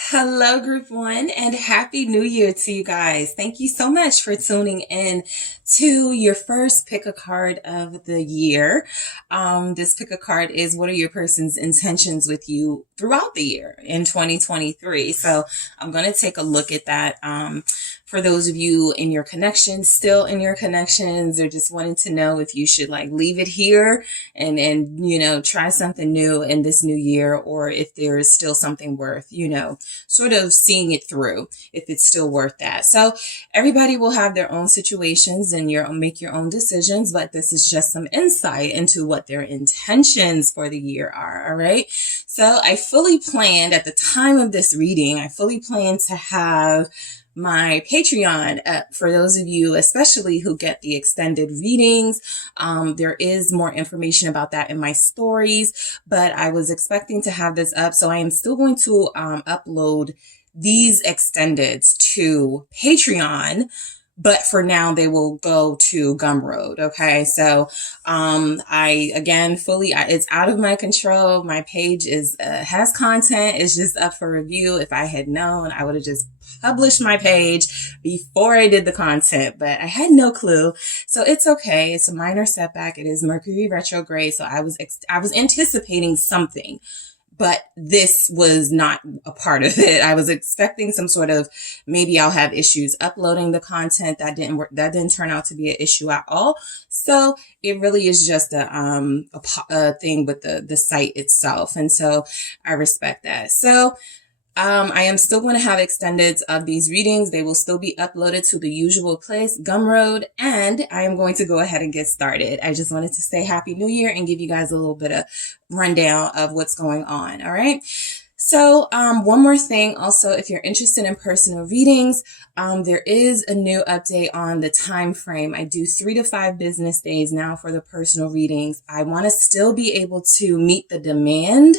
Hello, Group One, and Happy New Year to you guys. Thank you so much for tuning in to your first pick a card of the year. This pick a card is what are your person's intentions with you throughout the year in 2023. So I'm going to take a look at that. For those of you in your connections, still in your connections, or just wanting to know if you should like leave it here and try something new in this new year, or if there is still something worth, sort of seeing it through, if it's still worth that. So everybody will have their own situations and make your own decisions, but this is just some insight into what their intentions for the year are. All right. So I fully planned at the time of this reading, I fully planned to have my Patreon for those of you, especially who get the extended readings. There is more information about that in my stories, but I was expecting to have this up. So I am still going to upload these extendeds to Patreon. But for now, they will go to Gumroad. Okay. So, it's out of my control. My page has content. It's just up for review. If I had known, I would have just published my page before I did the content, but I had no clue. So it's okay. It's a minor setback. It is Mercury retrograde. So I was anticipating something, but this was not a part of it. I was expecting some sort of, maybe I'll have issues uploading the content. That didn't work. That didn't turn out to be an issue at all. So it really is just a thing with the site itself. And so I respect that. So I am still going to have extendeds of these readings. They will still be uploaded to the usual place, Gumroad, and I am going to go ahead and get started. I just wanted to say Happy New Year and give you guys a little bit of rundown of what's going on. All right. So, one more thing also, if you're interested in personal readings, there is a new update on the time frame. I do 3 to 5 business days now for the personal readings. I want to still be able to meet the demand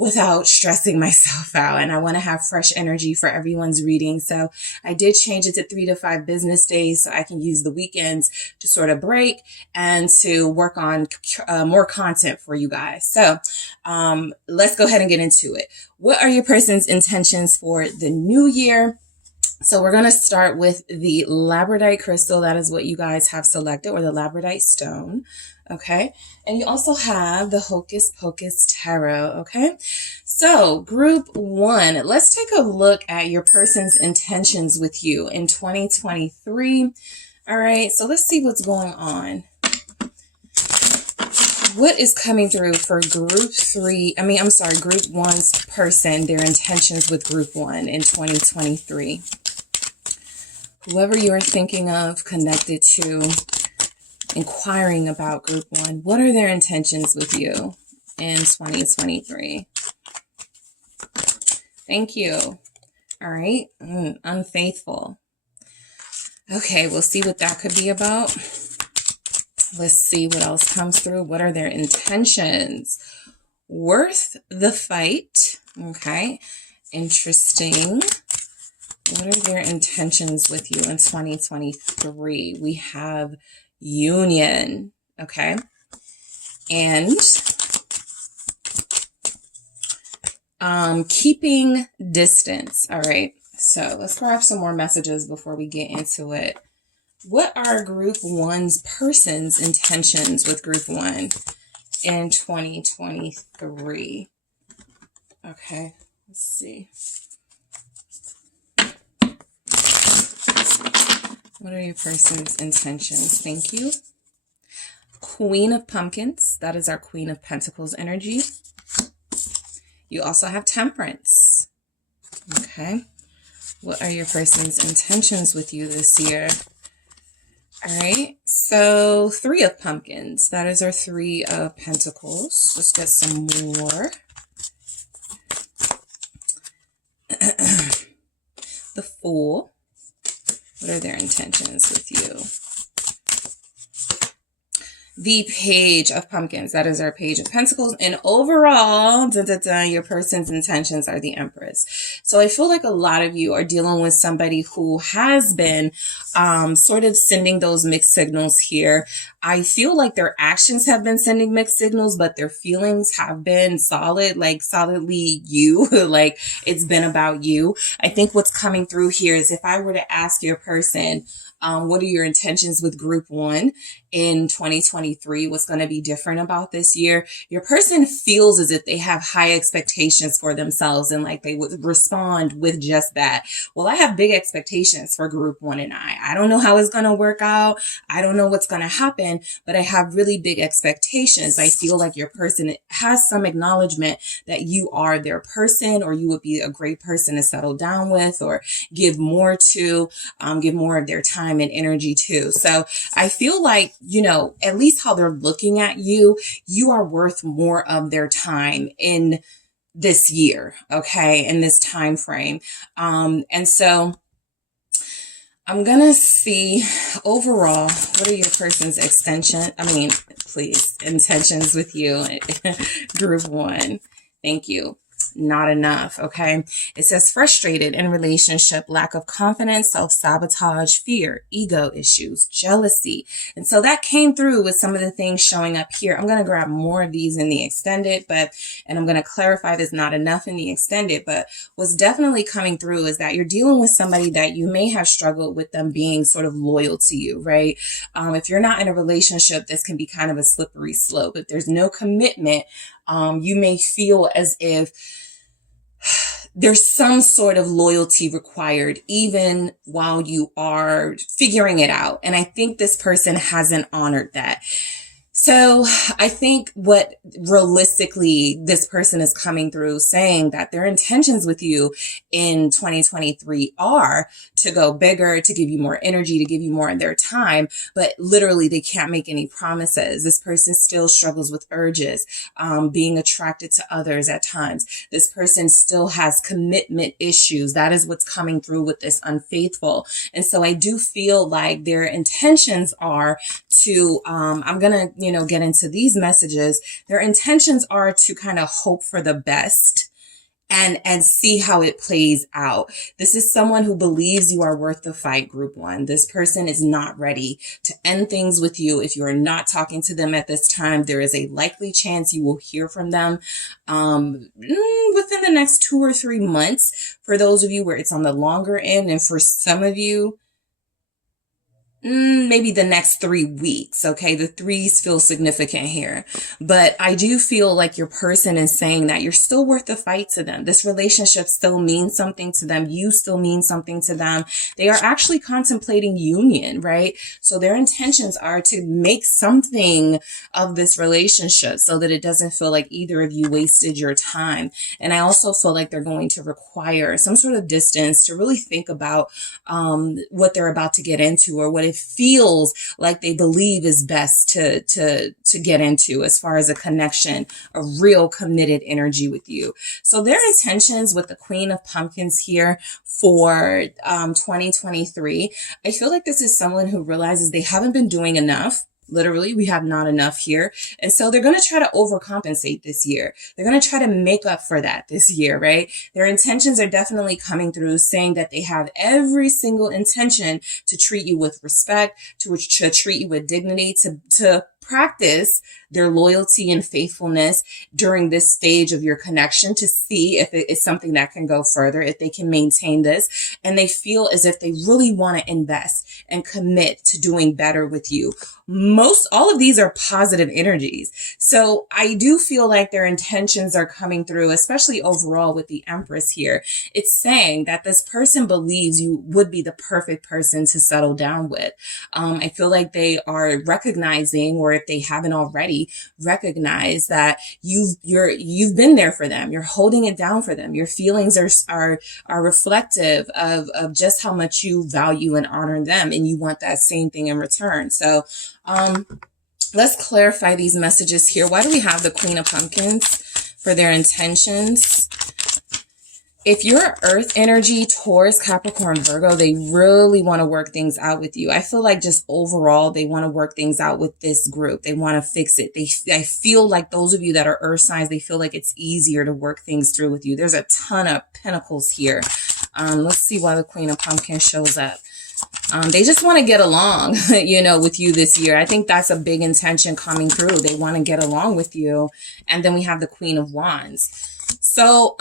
without stressing myself out. And I want to have fresh energy for everyone's reading. So I did change it to 3 to 5 business days so I can use the weekends to sort of break and to work on more content for you guys. So let's go ahead and get into it. What are your person's intentions for the new year? So we're going to start with the labradorite crystal. That is what you guys have selected, or the labradorite stone. Okay. And you also have the Hocus Pocus Tarot. Okay. So group one, let's take a look at your person's intentions with you in 2023. All right. So let's see what's going on. What is coming through for group one's person, their intentions with group one in 2023? Whoever you are thinking of, connected to, inquiring about group one, what are their intentions with you in 2023? Thank you. All right. Unfaithful. Okay, we'll see what that could be about. Let's see what else comes through. What are their intentions? Worth the fight. Okay. Interesting. What are their intentions with you in 2023? We have union. Okay. And keeping distance. All right. So let's grab some more messages before we get into it. What are group one's person's intentions with group one in 2023? Okay. Let's see. What are your person's intentions? Thank you. Queen of Pumpkins. That is our Queen of Pentacles energy. You also have Temperance. Okay. What are your person's intentions with you this year? All right. So 3 of Pumpkins. That is our 3 of Pentacles. Let's get some more. The Fool. What are their intentions with you? the Page of Pumpkins. That is our Page of Pentacles. And overall, your person's intentions are the Empress. So I feel like a lot of you are dealing with somebody who has been sort of sending those mixed signals here. I feel like their actions have been sending mixed signals, but their feelings have been solid, like solidly you, like it's been about you. I think what's coming through here is if I were to ask your person, what are your intentions with group 1 in 2023? What's going to be different about this year? Your person feels as if they have high expectations for themselves and like they would respond with just that. Well, I have big expectations for group 1 and I don't know how it's going to work out. I don't know what's going to happen, but I have really big expectations. I feel like your person has some acknowledgement that you are their person, or you would be a great person to settle down with or give more to, give more of their time and energy too. So I feel like, you know, at least how they're looking at you, you are worth more of their time in this year. Okay. In this time frame. And so I'm going to see overall, what are your person's intentions with you? Group 1. Thank you. Not enough. Okay. It says frustrated in relationship, lack of confidence, self-sabotage, fear, ego issues, jealousy. And so that came through with some of the things showing up here. I'm going to grab more of these in the extended, and I'm going to clarify there's not enough in the extended, but what's definitely coming through is that you're dealing with somebody that you may have struggled with them being sort of loyal to you, right? If you're not in a relationship, this can be kind of a slippery slope. If there's no commitment, you may feel as if there's some sort of loyalty required even while you are figuring it out. And I think this person hasn't honored that. So I think what realistically this person is coming through saying that their intentions with you in 2023 are to go bigger, to give you more energy, to give you more of their time, but literally they can't make any promises. This person still struggles with urges, being attracted to others at times. This person still has commitment issues. That is what's coming through with this unfaithful. And so I do feel like their intentions are to, I'm going to, get into these messages. Their intentions are to kind of hope for the best and see how it plays out. This is someone who believes you are worth the fight, group 1. This person is not ready to end things with you. If you are not talking to them at this time, there is a likely chance you will hear from them within the next 2 or 3 months. For those of you where it's on the longer end, and for some of you, maybe the next 3 weeks. Okay. The 3s feel significant here, but I do feel like your person is saying that you're still worth the fight to them. This relationship still means something to them. You still mean something to them. They are actually contemplating union, right? So their intentions are to make something of this relationship so that it doesn't feel like either of you wasted your time. And I also feel like they're going to require some sort of distance to really think about, what they're about to get into, or what it feels like they believe is best to get into as far as a connection, a real committed energy with you. So their intentions with the Queen of Pumpkins here for 2023, I feel like this is someone who realizes they haven't been doing enough. Literally, we have not enough here. And so they're going to try to overcompensate this year. They're going to try to make up for that this year, right? Their intentions are definitely coming through saying that they have every single intention to treat you with respect, to treat you with dignity, to practice their loyalty and faithfulness during this stage of your connection to see if it is something that can go further, if they can maintain this. And they feel as if they really want to invest and commit to doing better with you. All of these are positive energies. So I do feel like their intentions are coming through, especially overall with the Empress here. It's saying that this person believes you would be the perfect person to settle down with. I feel like they are recognizing, or if they haven't already, recognize that you've been there for them. You're holding it down for them. Your feelings are reflective of just how much you value and honor them, and you want that same thing in return. So let's clarify these messages here. Why do we have the Queen of Pumpkins for their intentions? if you're Earth energy, Taurus, Capricorn, Virgo, they really want to work things out with you. I feel like just overall, they want to work things out with this group. They want to fix it. I feel like those of you that are Earth signs, they feel like it's easier to work things through with you. There's a ton of pentacles here. Let's see why the Queen of Pumpkins shows up. They just want to get along, you know, with you this year. I think that's a big intention coming through. They want to get along with you. And then we have the Queen of Wands. So,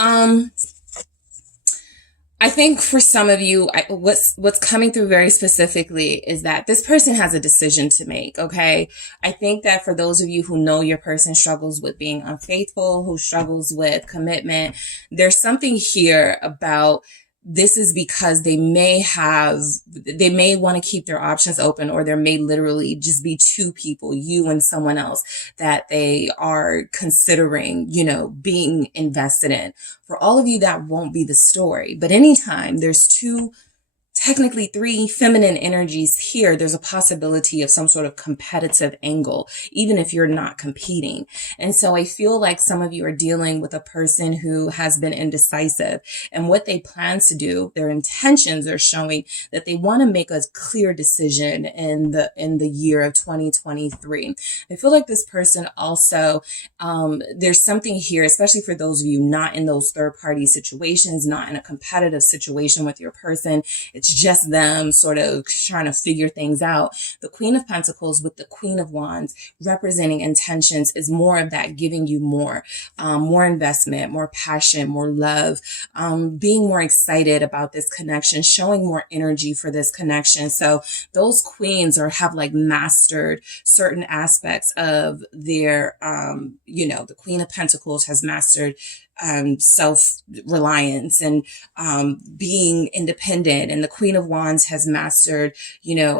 I think for some of you, what's coming through very specifically is that this person has a decision to make, okay? I think that for those of you who know your person struggles with being unfaithful, who struggles with commitment, there's something here about this is because they may want to keep their options open, or there may literally just be two people, you and someone else, that they are considering, you know, being invested in. For all of you, that won't be the story. But anytime there's technically three feminine energies here, there's a possibility of some sort of competitive angle, even if you're not competing. And so I feel like some of you are dealing with a person who has been indecisive, and what they plan to do, their intentions are showing that they want to make a clear decision in the year of 2023. I feel like this person also, there's something here, especially for those of you not in those third party situations, not in a competitive situation with your person. It's just them sort of trying to figure things out. The Queen of Pentacles with the Queen of Wands representing intentions is more of that, giving you more investment, more passion, more love, being more excited about this connection, showing more energy for this connection. So those queens have like mastered certain aspects of their, the Queen of Pentacles has mastered self-reliance and being independent, and the Queen of Wands has mastered,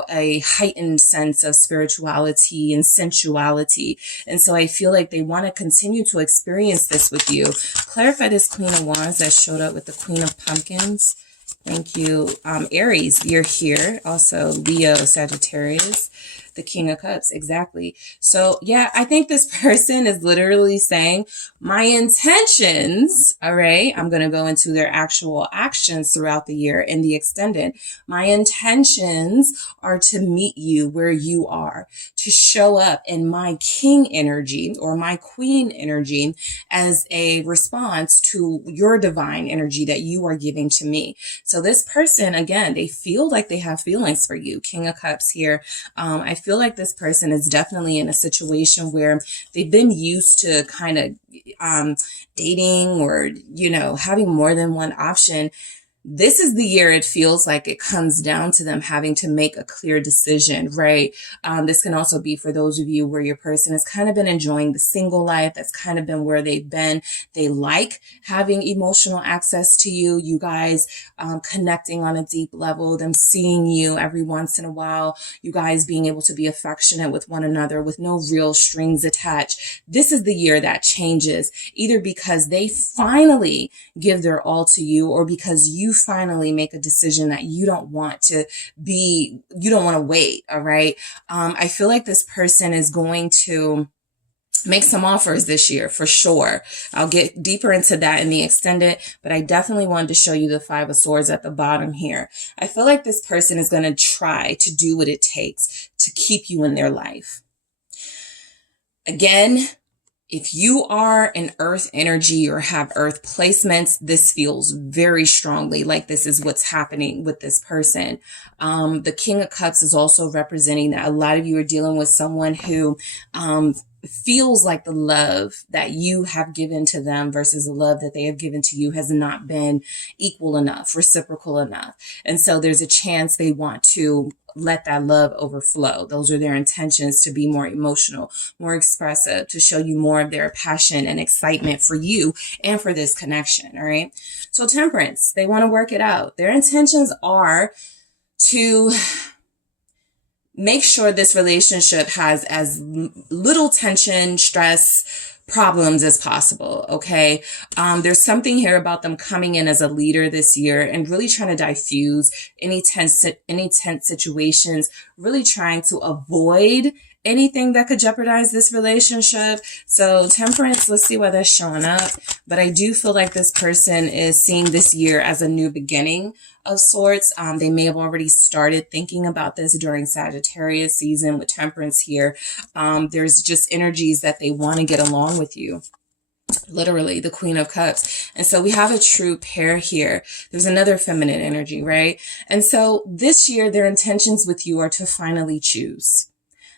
a heightened sense of spirituality and sensuality. And so I feel like they want to continue to experience this with you. Clarify this Queen of Wands that showed up with the Queen of Pumpkins. Thank you. Aries, you're here. Also Leo, Sagittarius, the King of Cups. Exactly. So yeah, I think this person is literally saying my intentions. All right. I'm going to go into their actual actions throughout the year in the extended. My intentions are to meet you where you are, to show up in my king energy or my queen energy as a response to your divine energy that you are giving to me. So this person, again, they feel like they have feelings for you. King of Cups here. I feel like this person is definitely in a situation where they've been used to kind of dating or, having more than one option. This is the year it feels like it comes down to them having to make a clear decision, right? This can also be for those of you where your person has kind of been enjoying the single life. That's kind of been where they've been. They like having emotional access to you. You guys connecting on a deep level, them seeing you every once in a while, you guys being able to be affectionate with one another with no real strings attached. This is the year that changes, either because they finally give their all to you, or because you finally make a decision that you don't want to wait. All right. I feel like this person is going to make some offers this year for sure. I'll get deeper into that in the extended, but I definitely wanted to show you the Five of Swords at the bottom here. I feel like this person is going to try to do what it takes to keep you in their life. Again, if you are an earth energy or have earth placements, this feels very strongly like this is what's happening with this person. The King of Cups is also representing that a lot of you are dealing with someone who feels like the love that you have given to them versus the love that they have given to you has not been equal enough, reciprocal enough. And so there's a chance they want to let that love overflow. Those are their intentions, to be more emotional, more expressive, to show you more of their passion and excitement for you and for this connection. All right. So Temperance, they want to work it out. Their intentions are to make sure this relationship has as little tension, stress, problems as possible. Okay. There's something here about them coming in as a leader this year and really trying to diffuse any tense situations, really trying to avoid anything that could jeopardize this relationship. So Temperance, let's see why that's showing up. But I do feel like this person is seeing this year as a new beginning of sorts. They may have already started thinking about this during Sagittarius season with Temperance here. There's just energies that they want to get along with you. Literally, the Queen of Cups. And so we have a true pair here. There's another feminine energy, right? And so this year, their intentions with you are to finally choose,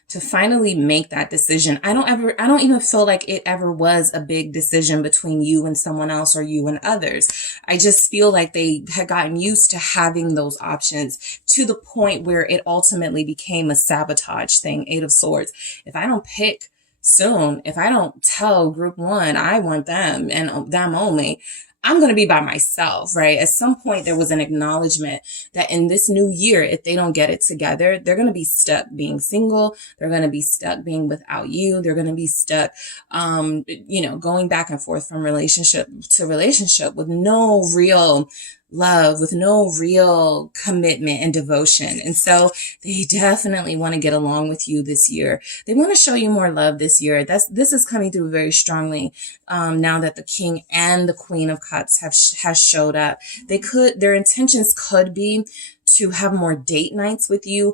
to finally make that decision. I don't even feel like it ever was a big decision between you and someone else or you and others. I just feel like they had gotten used to having those options to the point where it ultimately became a sabotage thing. Eight of Swords. If I don't pick soon, if I don't tell group one, I want them and them only, I'm going to be by myself, right? At some point, there was an acknowledgement that in this new year, if they don't get it together, they're going to be stuck being single. They're going to be stuck being without you. They're going to be stuck, going back and forth from relationship to relationship with no real love, with no real commitment and devotion. And so they definitely want to get along with you this year. They want to show you more love this year. This is coming through very strongly. Now that the King and the Queen of Cups has showed up, their intentions could be to have more date nights with you,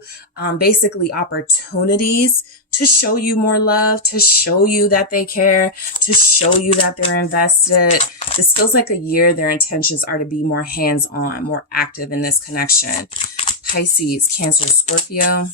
basically opportunities to show you more love, to show you that they care, to show you that they're invested. This feels like a year their intentions are to be more hands-on, more active in this connection. Pisces, Cancer, Scorpio.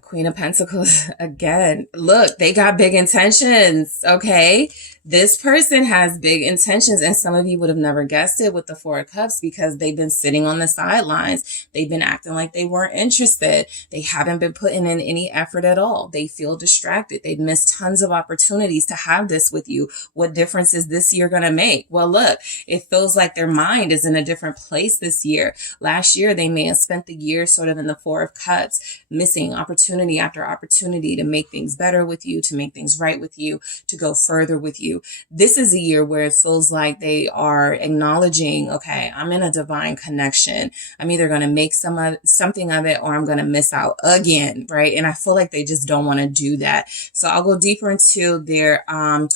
Queen of Pentacles again. Look, they got big intentions, okay? This person has big intentions, and some of you would have never guessed it with the Four of Cups because they've been sitting on the sidelines. They've been acting like they weren't interested. They haven't been putting in any effort at all. They feel distracted. They've missed tons of opportunities to have this with you. What difference is this year going to make? Well, look, it feels like their mind is in a different place this year. Last year, they may have spent the year sort of in the Four of Cups, missing opportunity after opportunity to make things better with you, to make things right with you, to go further with you. This is a year where it feels like they are acknowledging, okay, I'm in a divine connection. I'm either going to make something of it or I'm going to miss out again, right? And I feel like they just don't want to do that. So I'll go deeper into their, I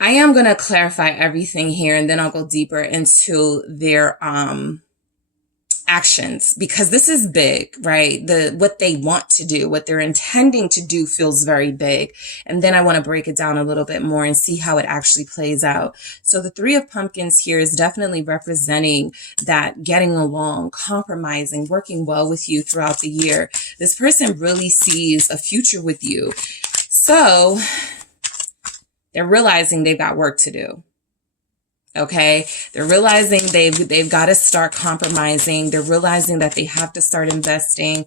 am going to clarify everything here, and then I'll go deeper into their, actions, because this is big, right? What they want to do, what they're intending to do feels very big. And then I want to break it down a little bit more and see how it actually plays out. So the Three of Pumpkins here is definitely representing that getting along, compromising, working well with you throughout the year. This person really sees a future with you. So they're realizing they've got work to do. Okay, they're realizing they've got to start compromising. They're realizing that they have to start investing.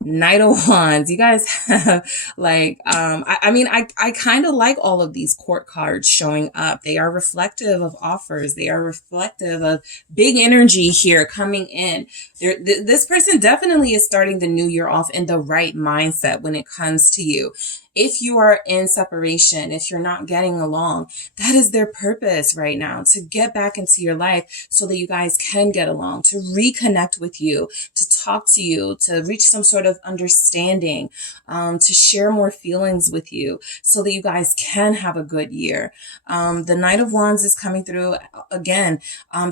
Knight of Wands, you guys have like, I kind of like all of these court cards showing up. They are reflective of offers. They are reflective of big energy here coming in. This person definitely is starting the new year off in the right mindset when it comes to you. If you are in separation, if you're not getting along, that is their purpose right now, to get back into your life so that you guys can get along, to reconnect with you, to talk to you, to reach some sort of understanding, to share more feelings with you so that you guys can have a good year. The Knight of Wands is coming through again.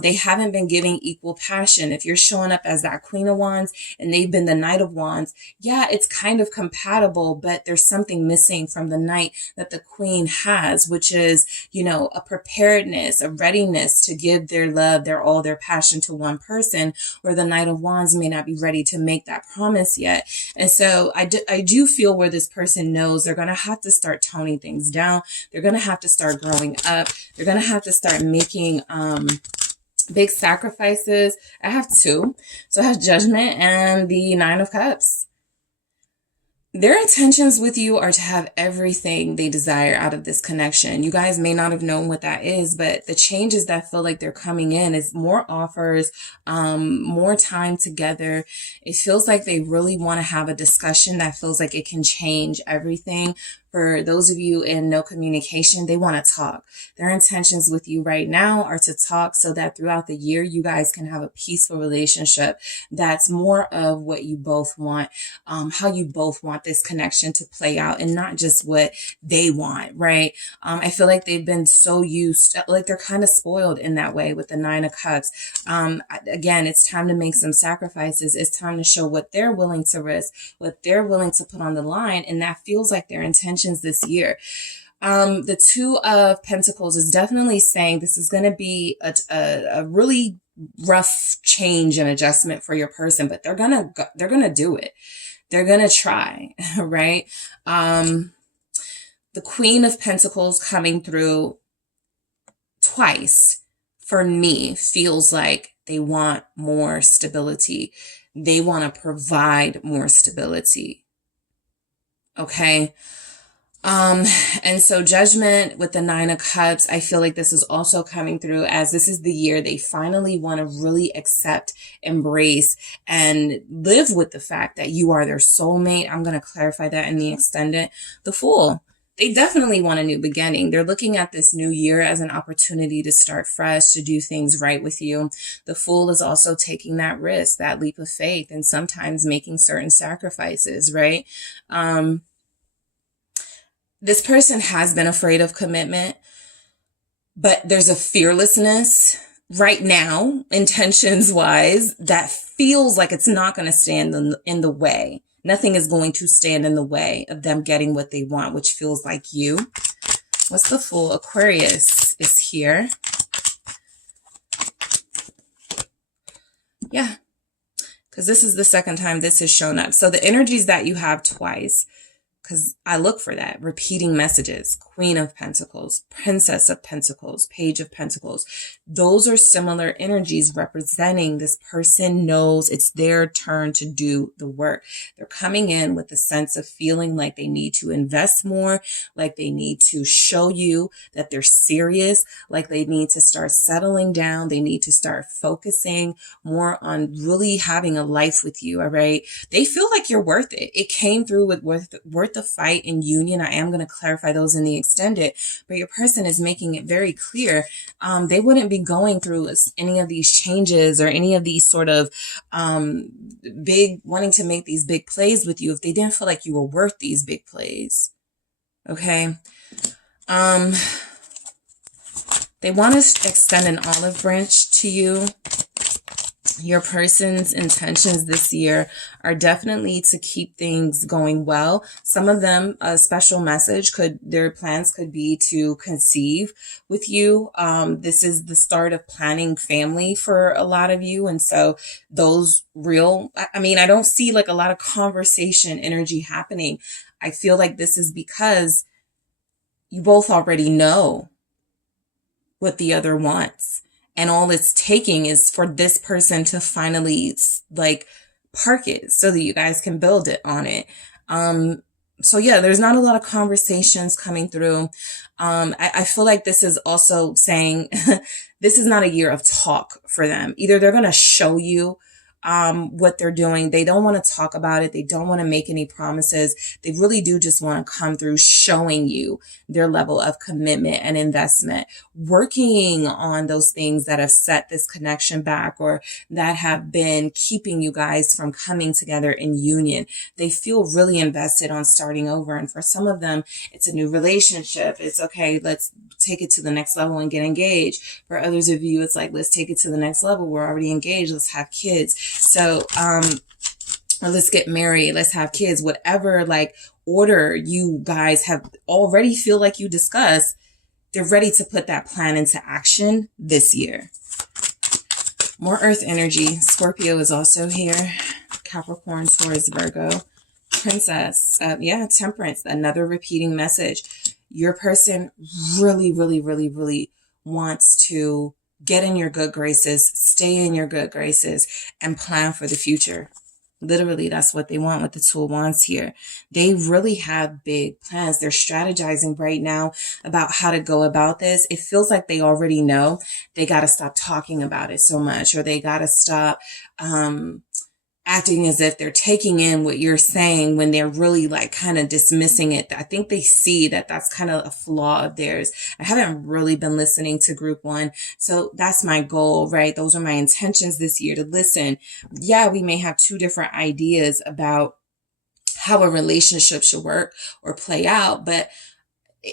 They haven't been giving equal passion. If you're showing up as that Queen of Wands and they've been the Knight of Wands, yeah, it's kind of compatible, but there's something missing from the Knight that the Queen has, which is, a preparedness, a readiness to give their love, their all, their passion to one person, where the Knight of Wands may not be ready to make that promise yet. And so I do feel where this person knows they're going to have to start toning things down. They're going to have to start growing up. They're going to have to start making, big sacrifices. I have two. So I have Judgment and the Nine of Cups. Their intentions with you are to have everything they desire out of this connection. You guys may not have known what that is, but the changes that feel like they're coming in is more offers, more time together. It feels like they really want to have a discussion that feels like it can change everything For those of you in no communication, they want to talk. Their intentions with you right now are to talk so that throughout the year, you guys can have a peaceful relationship that's more of what you both want, how you both want this connection to play out, and not just what they want, right? I feel like they've been so used, like they're kind of spoiled in that way with the Nine of Cups. Again, it's time to make some sacrifices. It's time to show what they're willing to risk, what they're willing to put on the line. And that feels like their intentions this year. The Two of Pentacles is definitely saying this is going to be a really rough change and adjustment for your person, but they're going to do it. They're going to try, right? The Queen of Pentacles coming through twice for me feels like they want more stability. They want to provide more stability. Okay. And so Judgment with the Nine of Cups, I feel like this is also coming through as this is the year they finally want to really accept, embrace, and live with the fact that you are their soulmate. I'm going to clarify that in the extended. The Fool. They definitely want a new beginning. They're looking at this new year as an opportunity to start fresh, to do things right with you. The Fool is also taking that risk, that leap of faith, and sometimes making certain sacrifices, right? This person has been afraid of commitment, but there's a fearlessness right now, intentions wise, that feels like it's not going to stand in the way. Nothing is going to stand in the way of them getting what they want, which feels like you. What's the Fool? Aquarius is here. Yeah, because this is the second time this has shown up. So the energies that you have twice, because I look for that, repeating messages, Queen of Pentacles, Princess of Pentacles, Page of Pentacles. Those are similar energies representing this person knows it's their turn to do the work. They're coming in with a sense of feeling like they need to invest more, like they need to show you that they're serious, like they need to start settling down. They need to start focusing more on really having a life with you, all right? They feel like you're worth it. It came through with worth the fight and union. I am going to clarify those in the extended, but your person is making it very clear. They wouldn't be going through any of these changes or any of these sort of wanting to make these big plays with you if they didn't feel like you were worth these big plays. Okay. They want to extend an olive branch to you. Your person's intentions this year are definitely to keep things going well. Some of them, a special message their plans could be to conceive with you. This is the start of planning family for a lot of you. And so those I don't see like a lot of conversation energy happening. I feel like this is because you both already know what the other wants. And all it's taking is for this person to finally like park it so that you guys can build it on it. So yeah, there's not a lot of conversations coming through. I feel like this is also saying this is not a year of talk for them. Either they're going to show you what they're doing. They don't want to talk about it. They don't want to make any promises. They really do just want to come through showing you their level of commitment and investment, working on those things that have set this connection back or that have been keeping you guys from coming together in union. They feel really invested on starting over. And for some of them, it's a new relationship. It's okay, let's take it to the next level and get engaged. For others of you, it's like, let's take it to the next level. We're already engaged. Let's have kids. So, or let's get married. Let's have kids. Whatever like order you guys have already feel like you discussed, they're ready to put that plan into action this year. More earth energy. Scorpio is also here. Capricorn, Taurus, Virgo, Princess. Temperance. Another repeating message. Your person really, really, really, really wants to get in your good graces, stay in your good graces, and plan for the future. Literally, that's what they want with the Two of Wands here. They really have big plans. They're strategizing right now about how to go about this. It feels like they already know they got to stop talking about it so much, or they got to stop acting as if they're taking in what you're saying when they're really like kind of dismissing it. I think they see that that's kind of a flaw of theirs. I haven't really been listening to group one. So that's my goal, right? Those are my intentions this year, to listen. Yeah, we may have two different ideas about how a relationship should work or play out, but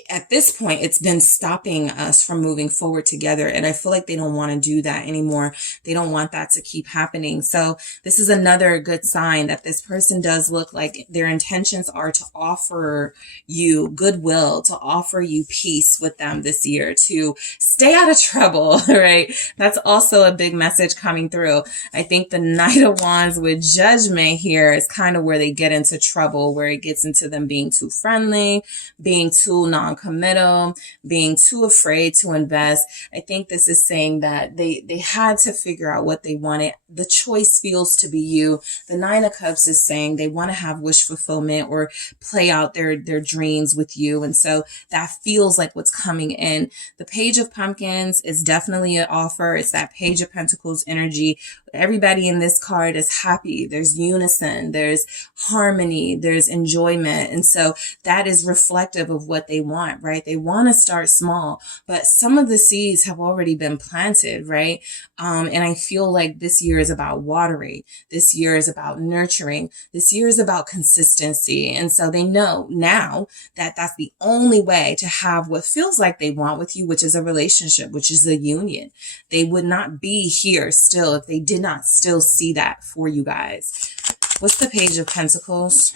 at this point, it's been stopping us from moving forward together. And I feel like they don't want to do that anymore. They don't want that to keep happening. So this is another good sign that this person does look like their intentions are to offer you goodwill, to offer you peace with them this year, to stay out of trouble, right? That's also a big message coming through. I think the Knight of Wands with Judgment here is kind of where they get into trouble, where it gets into them being too friendly, being too non-committal, being too afraid to invest. I think this is saying that they had to figure out what they wanted. The choice feels to be you. The Nine of Cups is saying they want to have wish fulfillment or play out their dreams with you. And so that feels like what's coming in. The Page of Pumpkins is definitely an offer. It's that Page of Pentacles energy. Everybody in this card is happy. There's unison, there's harmony, there's enjoyment. And so that is reflective of what they want, right? They want to start small, but some of the seeds have already been planted, right? And I feel like this year is about watering. This year is about nurturing. This year is about consistency. And so they know now that that's the only way to have what feels like they want with you, which is a relationship, which is a union. They would not be here still if they did not still see that for you guys. What's the Page of Pentacles?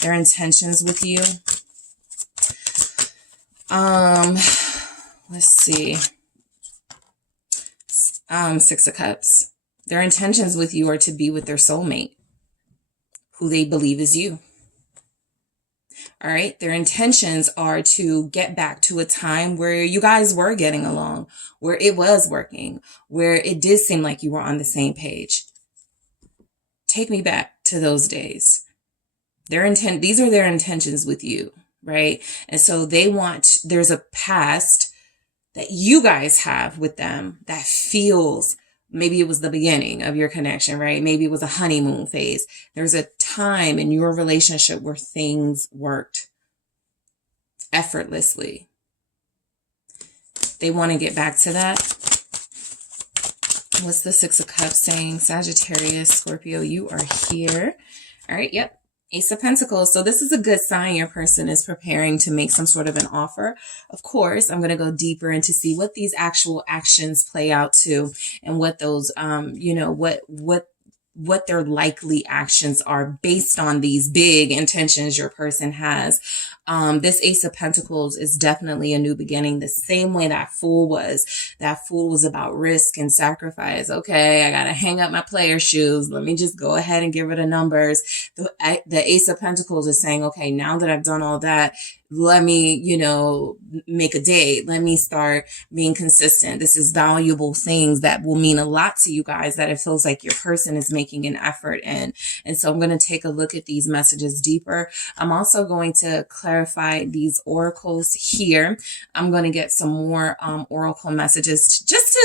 Their intentions with you. Let's see. Six of Cups. Their intentions with you are to be with their soulmate, who they believe is you. All right. Their intentions are to get back to a time where you guys were getting along, where it was working, where it did seem like you were on the same page. Take me back to those days. These are their intentions with you, right? And so there's a past that you guys have with them that feels, maybe it was the beginning of your connection, right? Maybe it was a honeymoon phase. There's a time in your relationship where things worked effortlessly. They want to get back to that. What's the Six of Cups saying? Sagittarius, Scorpio, you are here. All right. Yep. Ace of Pentacles. So this is a good sign your person is preparing to make some sort of an offer. Of course, I'm going to go deeper into see what these actual actions play out to, and what those, what their likely actions are based on these big intentions your person has. This Ace of Pentacles is definitely a new beginning, the same way that Fool was. That Fool was about risk and sacrifice. Okay, I got to hang up my player shoes. Let me just go ahead and give it the numbers. The Ace of Pentacles is saying, okay, now that I've done all that, let me, make a date. Let me start being consistent. This is valuable things that will mean a lot to you guys, that it feels like your person is making an effort in. And so I'm going to take a look at these messages deeper. I'm also going to clarify these oracles here. I'm going to get some more oracle messages just to,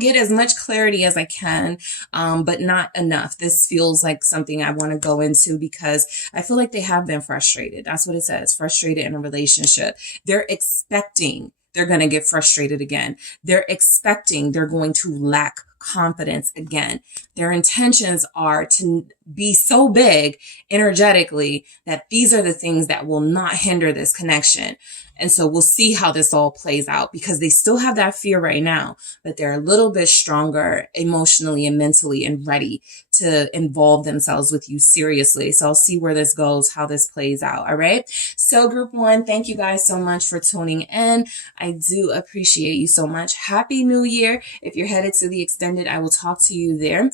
get as much clarity as I can, but not enough. This feels like something I want to go into because I feel like they have been frustrated. That's what it says, frustrated in a relationship. They're expecting they're going to get frustrated again. They're expecting they're going to lack confidence again. Their intentions are to be so big energetically that these are the things that will not hinder this connection. And so we'll see how this all plays out, because they still have that fear right now, but they're a little bit stronger emotionally and mentally and ready to involve themselves with you seriously. So I'll see where this goes, how this plays out. All right. So group one, thank you guys so much for tuning in. I do appreciate you so much. Happy New Year. If you're headed to the extended, I will talk to you there.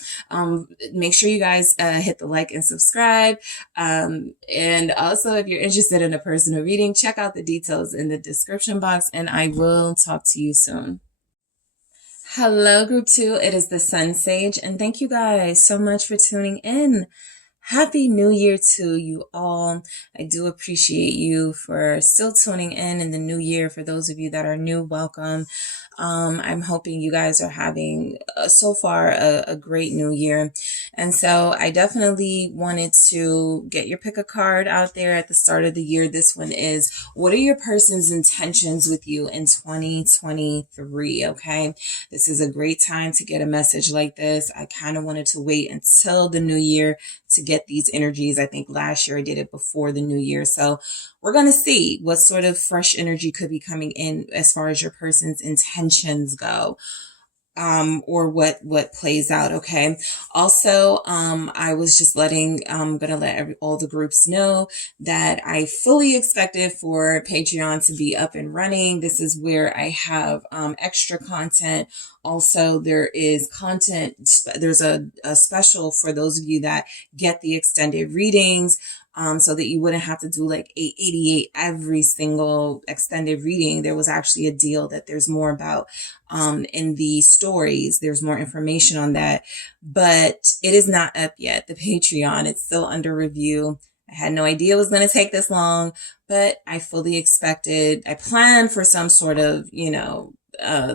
Make sure you guys hit the like and subscribe. And also, if you're interested in a personal reading, check out the details in the description box, and I will talk to you soon. Hello, group two. It is the Sun Sage, and thank you guys so much for tuning in. Happy New Year to you all. I do appreciate you for still tuning in the new year. For those of you that are new, welcome. I'm hoping you guys are having so far a great new year. And so I definitely wanted to get your pick a card out there at the start of the year. This one is, what are your person's intentions with you in 2023? Okay. This is a great time to get a message like this. I kind of wanted to wait until the new year to get these energies. I think last year I did it before the new year. So we're going to see what sort of fresh energy could be coming in as far as your person's intentions go. Or what plays out. Okay. Also, I was just I'm going to let all the groups know that I fully expected for Patreon to be up and running. This is where I have, extra content. Also, there is content. There's a special for those of you that get the extended readings. So that you wouldn't have to do like 888 every single extended reading. There was actually a deal that there's more about in the stories. There's more information on that, but it is not up yet. The Patreon, it's still under review. I had no idea it was going to take this long, but I fully expected, I planned for some sort of,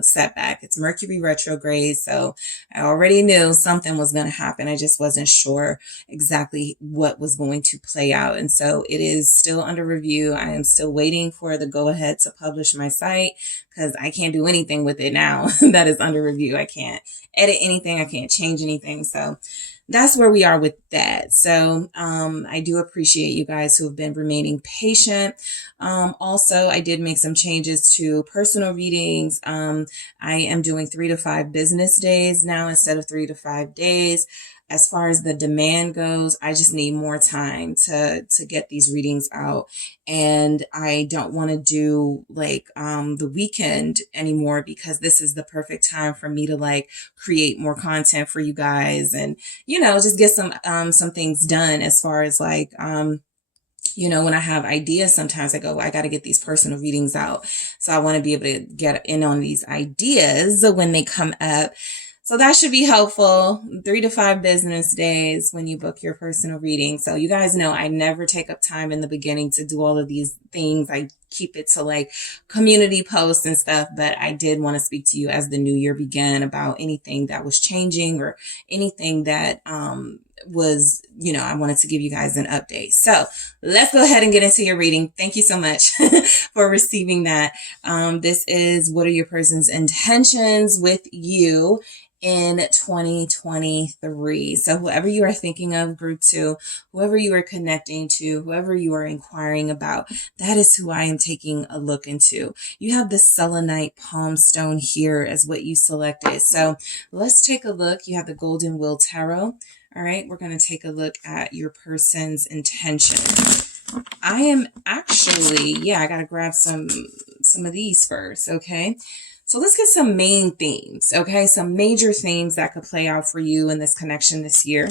setback. It's Mercury retrograde. So I already knew something was going to happen. I just wasn't sure exactly what was going to play out. And so it is still under review. I am still waiting for the go ahead to publish my site because I can't do anything with it now that is under review. I can't edit anything. I can't change anything. So that's where we are with that. So I do appreciate you guys who have been remaining patient. Also, I did make some changes to personal readings. I am doing 3 to 5 business days now instead of 3 to 5 days. As far as the demand goes, I just need more time to get these readings out. And I don't want to do the weekend anymore because this is the perfect time for me to create more content for you guys and, just get some things done as far as when I have ideas, sometimes I go, I got to get these personal readings out. So I want to be able to get in on these ideas when they come up. So that should be helpful. 3 to 5 business days when you book your personal reading. So you guys know I never take up time in the beginning to do all of these things. I keep it to community posts and stuff, but I did want to speak to you as the new year began about anything that was changing or anything that, I wanted to give you guys an update. So let's go ahead and get into your reading. Thank you so much for receiving that. This is, what are your person's intentions with you in 2023. So whoever you are thinking of, group 2, whoever you are connecting to, whoever you are inquiring about, that is who I am taking a look into. You have the selenite palm stone here as what you selected. So let's take a look. You have the Golden Wheel Tarot. All right, we're going to take a look at your person's intention. I am actually, I got to grab some of these first, okay? So let's get some main themes, okay? Some major themes that could play out for you in this connection this year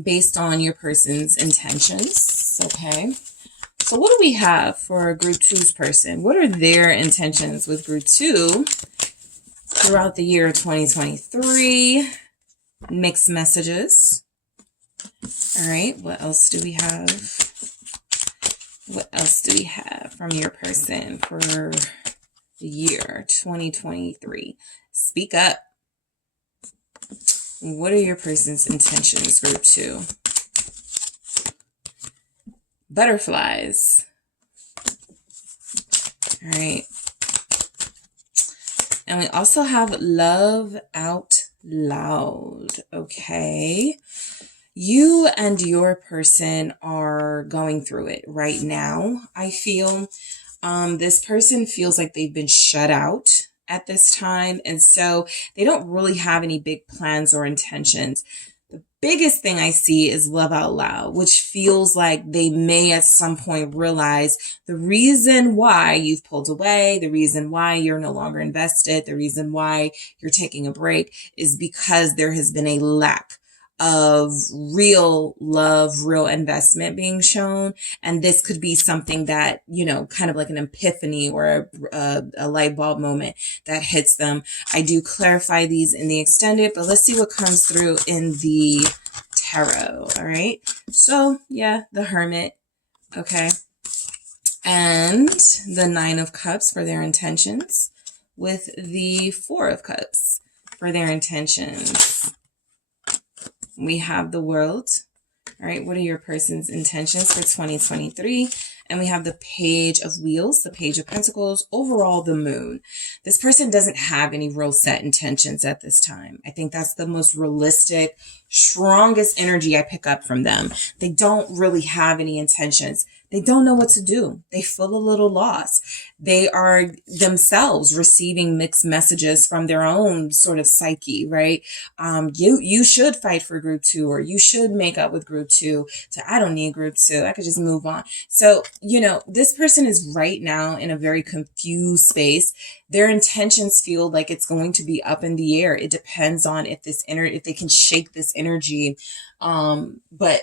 based on your person's intentions, okay? So what do we have for group 2's person? What are their intentions with group 2 throughout the year 2023? Mixed messages. All right, what else do we have? What else do we have from your person for the year 2023? Speak up. What are your person's intentions, group 2? Butterflies. All right. And we also have love out loud. Okay. You and your person are going through it right now. I feel this person feels like they've been shut out at this time. And so they don't really have any big plans or intentions. The biggest thing I see is love out loud, which feels like they may at some point realize the reason why you've pulled away, the reason why you're no longer invested, the reason why you're taking a break is because there has been a lack of real love, real investment being shown. And this could be something that, kind of like an epiphany or a light bulb moment that hits them. I do clarify these in the extended, but let's see what comes through in the Tarot. All right. So yeah, the Hermit. Okay. And the Nine of Cups for their intentions, with the Four of Cups for their intentions. We have the World. All right, what are your person's intentions for 2023? And we have the Page of Wheels, the Page of Pentacles, overall the Moon. This person doesn't have any real set intentions at this time. I think that's the most realistic, strongest energy I pick up from them. They don't really have any intentions. They don't know what to do. They feel a little lost. They are themselves receiving mixed messages from their own sort of psyche, right? You should fight for group 2, or you should make up with group 2. So I don't need group 2. I could just move on. So, this person is right now in a very confused space. Their intentions feel like it's going to be up in the air. It depends on if they can shake this energy. But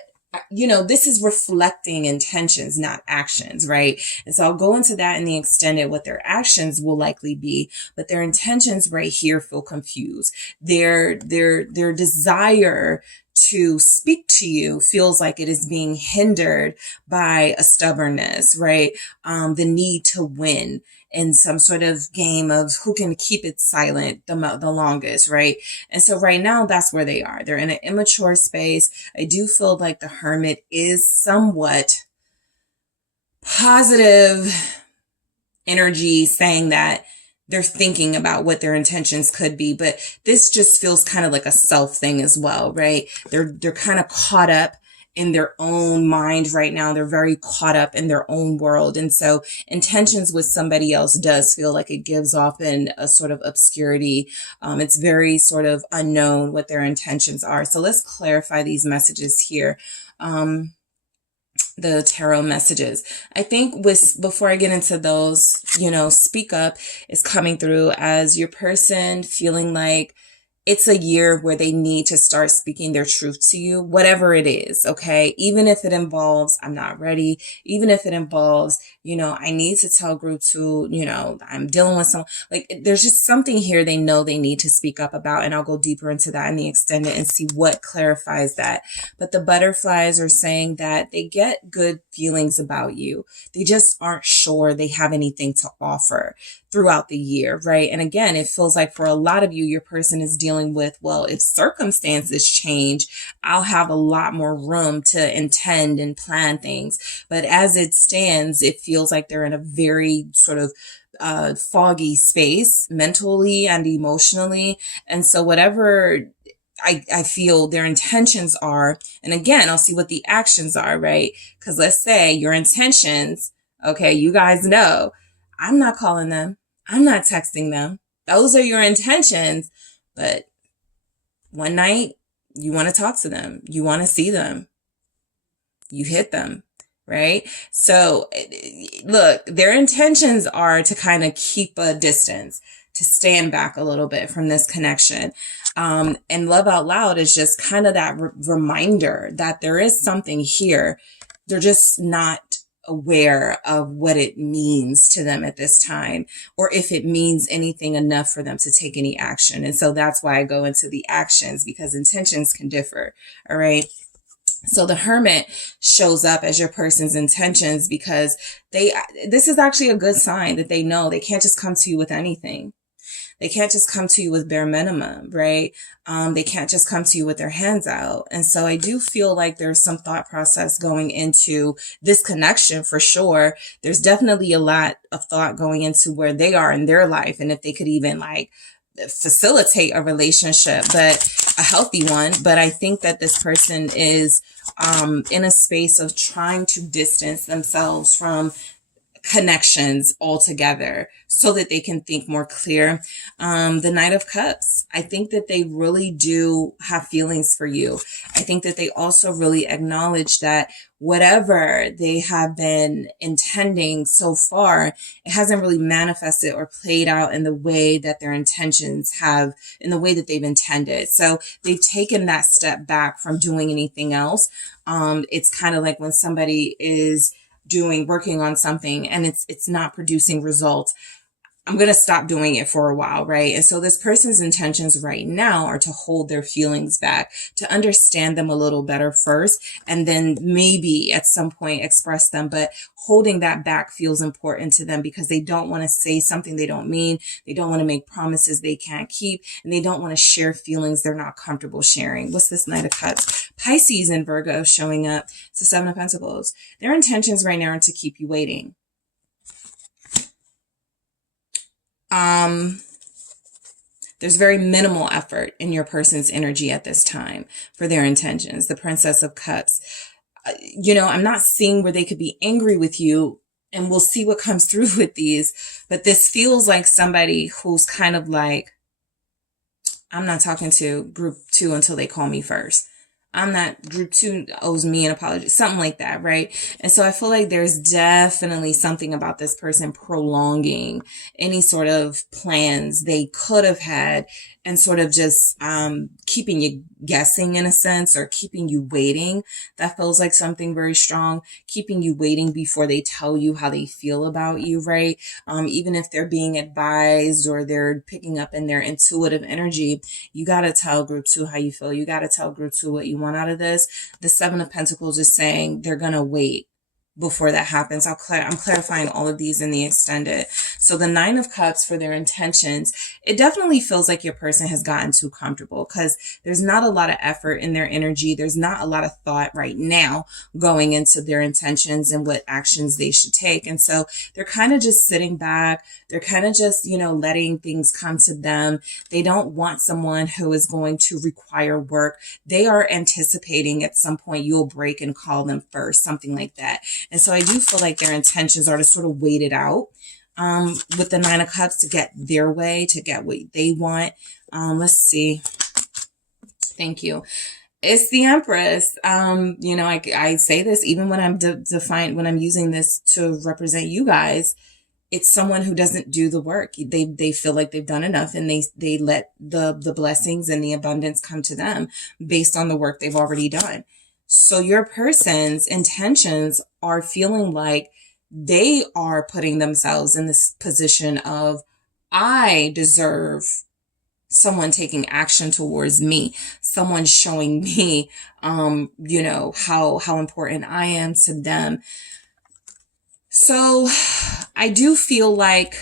this is reflecting intentions, not actions, right? And so I'll go into that in the extended, what their actions will likely be, but their intentions right here feel confused. Their desire to speak to you feels like it is being hindered by a stubbornness, right? The need to win in some sort of game of who can keep it silent the longest, right? And so right now, that's where they are. They're in an immature space. I do feel like the Hermit is somewhat positive energy, saying that they're thinking about what their intentions could be, but this just feels kind of like a self thing as well, right? They're kind of caught up in their own mind right now. They're very caught up in their own world. And so intentions with somebody else does feel like it gives off in a sort of obscurity. It's very sort of unknown what their intentions are. So let's clarify these messages here. The tarot messages. I think before I get into those, speak up is coming through as your person feeling like it's a year where they need to start speaking their truth to you, whatever it is. Okay. Even if it involves, I'm not ready. Even if it involves, I need to tell group 2, I'm dealing with some, like, there's just something here they know they need to speak up about. And I'll go deeper into that in the extended and see what clarifies that. But the butterflies are saying that they get good feelings about you. They just aren't sure they have anything to offer throughout the year, right? And again, it feels like for a lot of you, your person is dealing with, well, if circumstances change, I'll have a lot more room to intend and plan things. But as it stands, it feels like they're in a very sort of foggy space mentally and emotionally. And so whatever I feel their intentions are, and again, I'll see what the actions are, right? Because let's say your intentions, okay, you guys know, I'm not calling them. I'm not texting them. Those are your intentions. But one night you want to talk to them. You want to see them. You hit them, right? So look, their intentions are to kind of keep a distance, to stand back a little bit from this connection. And Love Out Loud is just kind of that reminder that there is something here. They're just not aware of what it means to them at this time, or if it means anything enough for them to take any action. And so that's why I go into the actions, because intentions can differ. All right. So the Hermit shows up as your person's intentions because this is actually a good sign that they know they can't just come to you with anything. They can't just come to you with bare minimum, right? They can't just come to you with their hands out. And so I do feel like there's some thought process going into this connection for sure. There's definitely a lot of thought going into where they are in their life, and if they could even like facilitate a relationship, but a healthy one. But I think that this person is in a space of trying to distance themselves from connections altogether so that they can think more clear. The Knight of Cups, I think that they really do have feelings for you. I think that they also really acknowledge that whatever they have been intending so far, it hasn't really manifested or played out in the way that their intentions have, in the way that they've intended. So they've taken that step back from doing anything else. It's kind of like when somebody is working on something and it's not producing results. I'm going to stop doing it for a while, right? And so this person's intentions right now are to hold their feelings back, to understand them a little better first, and then maybe at some point express them. But holding that back feels important to them because they don't want to say something they don't mean. They don't want to make promises they can't keep, and they don't want to share feelings they're not comfortable sharing. What's this Knight of Cups? Pisces and Virgo showing up. It's the Seven of Pentacles. Their intentions right now are to keep you waiting. There's very minimal effort in your person's energy at this time for their intentions. The Princess of Cups. You know, I'm not seeing where they could be angry with you, and we'll see what comes through with these. But this feels like somebody who's kind of like, I'm not talking to group 2 until they call me first. I'm not, group 2 owes me an apology, something like that, right? And so I feel like there's definitely something about this person prolonging any sort of plans they could have had, and sort of just keeping you guessing in a sense, or keeping you waiting. That feels like something very strong, keeping you waiting before they tell you how they feel about you, right? Even if they're being advised or they're picking up in their intuitive energy, you got to tell group 2 how you feel. You got to tell group 2 what you want out of this. The Seven of Pentacles is saying they're going to wait before that happens. I'm clarifying all of these in the extended. So the Nine of Cups for their intentions, it definitely feels like your person has gotten too comfortable because there's not a lot of effort in their energy. There's not a lot of thought right now going into their intentions and what actions they should take. And so they're kind of just sitting back. They're kind of just, you know, letting things come to them. They don't want someone who is going to require work. They are anticipating at some point you'll break and call them first, something like that. And so I do feel like their intentions are to sort of wait it out with the Nine of Cups to get their way, to get what they want. Let's see. Thank you. It's the Empress. You know, I say this even when I'm when I'm using this to represent you guys. It's someone who doesn't do the work. They feel like they've done enough, and they let the blessings and the abundance come to them based on the work they've already done. So your person's intentions are feeling like they are putting themselves in this position of, I deserve someone taking action towards me, someone showing me, you know, how important I am to them. So I do feel like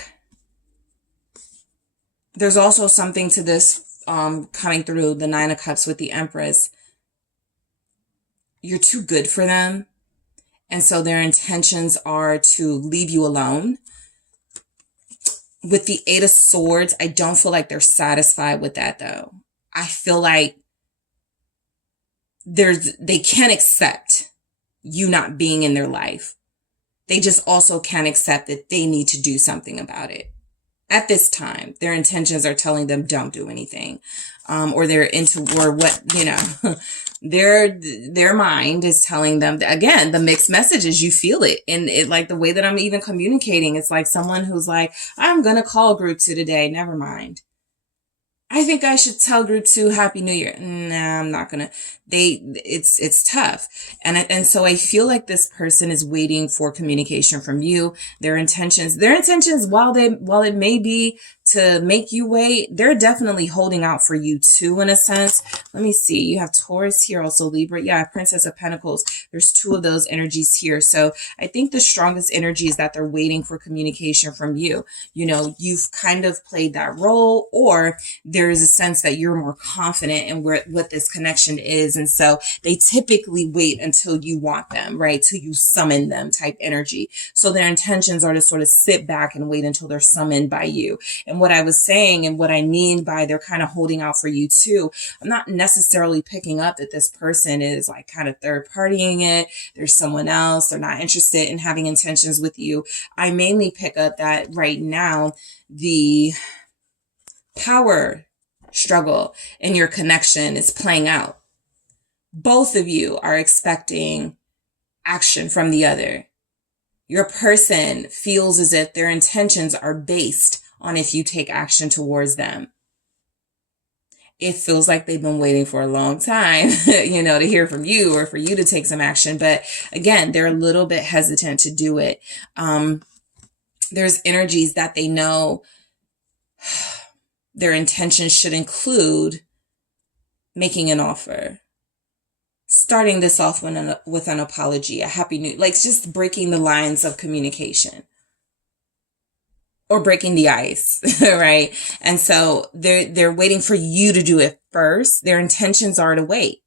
there's also something to this coming through the Nine of Cups with the Empress. You're too good for them. And so their intentions are to leave you alone. With the Eight of Swords, I don't feel like they're satisfied with that though. I feel like they can't accept you not being in their life. They just also can't accept that they need to do something about it. At this time, their intentions are telling them don't do anything. Or they're into, or what, you know, their mind is telling them that, again, the mixed messages, you feel it. And it, like the way that I'm even communicating, it's like someone who's like, I'm going to call group 2 today. Never mind. I think I should tell group 2 Happy New Year. Nah, I'm not gonna. It's tough. And so I feel like this person is waiting for communication from you. Their intentions, while it may be to make you wait, they're definitely holding out for you too, in a sense. Let me see. You have Taurus here, also Libra. Yeah, Princess of Pentacles. There's 2 of those energies here. So I think the strongest energy is that they're waiting for communication from you. You know, you've kind of played that role, or there's a sense that you're more confident in what this connection is. And so they typically wait until you want them, right? Till you summon them type energy. So their intentions are to sort of sit back and wait until they're summoned by you. And what I was saying, and what I mean by they're kind of holding out for you too, I'm not necessarily picking up that this person is like kind of third partying it. There's someone else. They're not interested in having intentions with you. I mainly pick up that right now, the power struggle in your connection is playing out. Both of you are expecting action from the other. Your person feels as if their intentions are based on if you take action towards them. It feels like they've been waiting for a long time, you know, to hear from you or for you to take some action. But again, they're a little bit hesitant to do it. there's energies that they know their intentions should include making an offer, starting this off with an apology, a happy new, like just breaking the lines of communication or breaking the ice, right? And so they're waiting for you to do it first. Their intentions are to wait.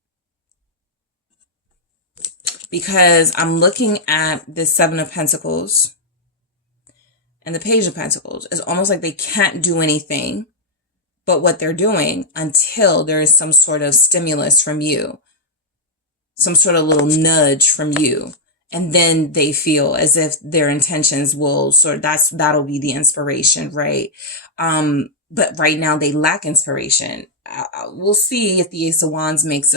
Because I'm looking at the Seven of Pentacles and the Page of Pentacles. It's almost like they can't do anything but what they're doing until there is some sort of stimulus from you, some sort of little nudge from you. And then they feel as if their intentions will that'll be the inspiration, right? But right now they lack inspiration. We'll see if the Ace of Wands makes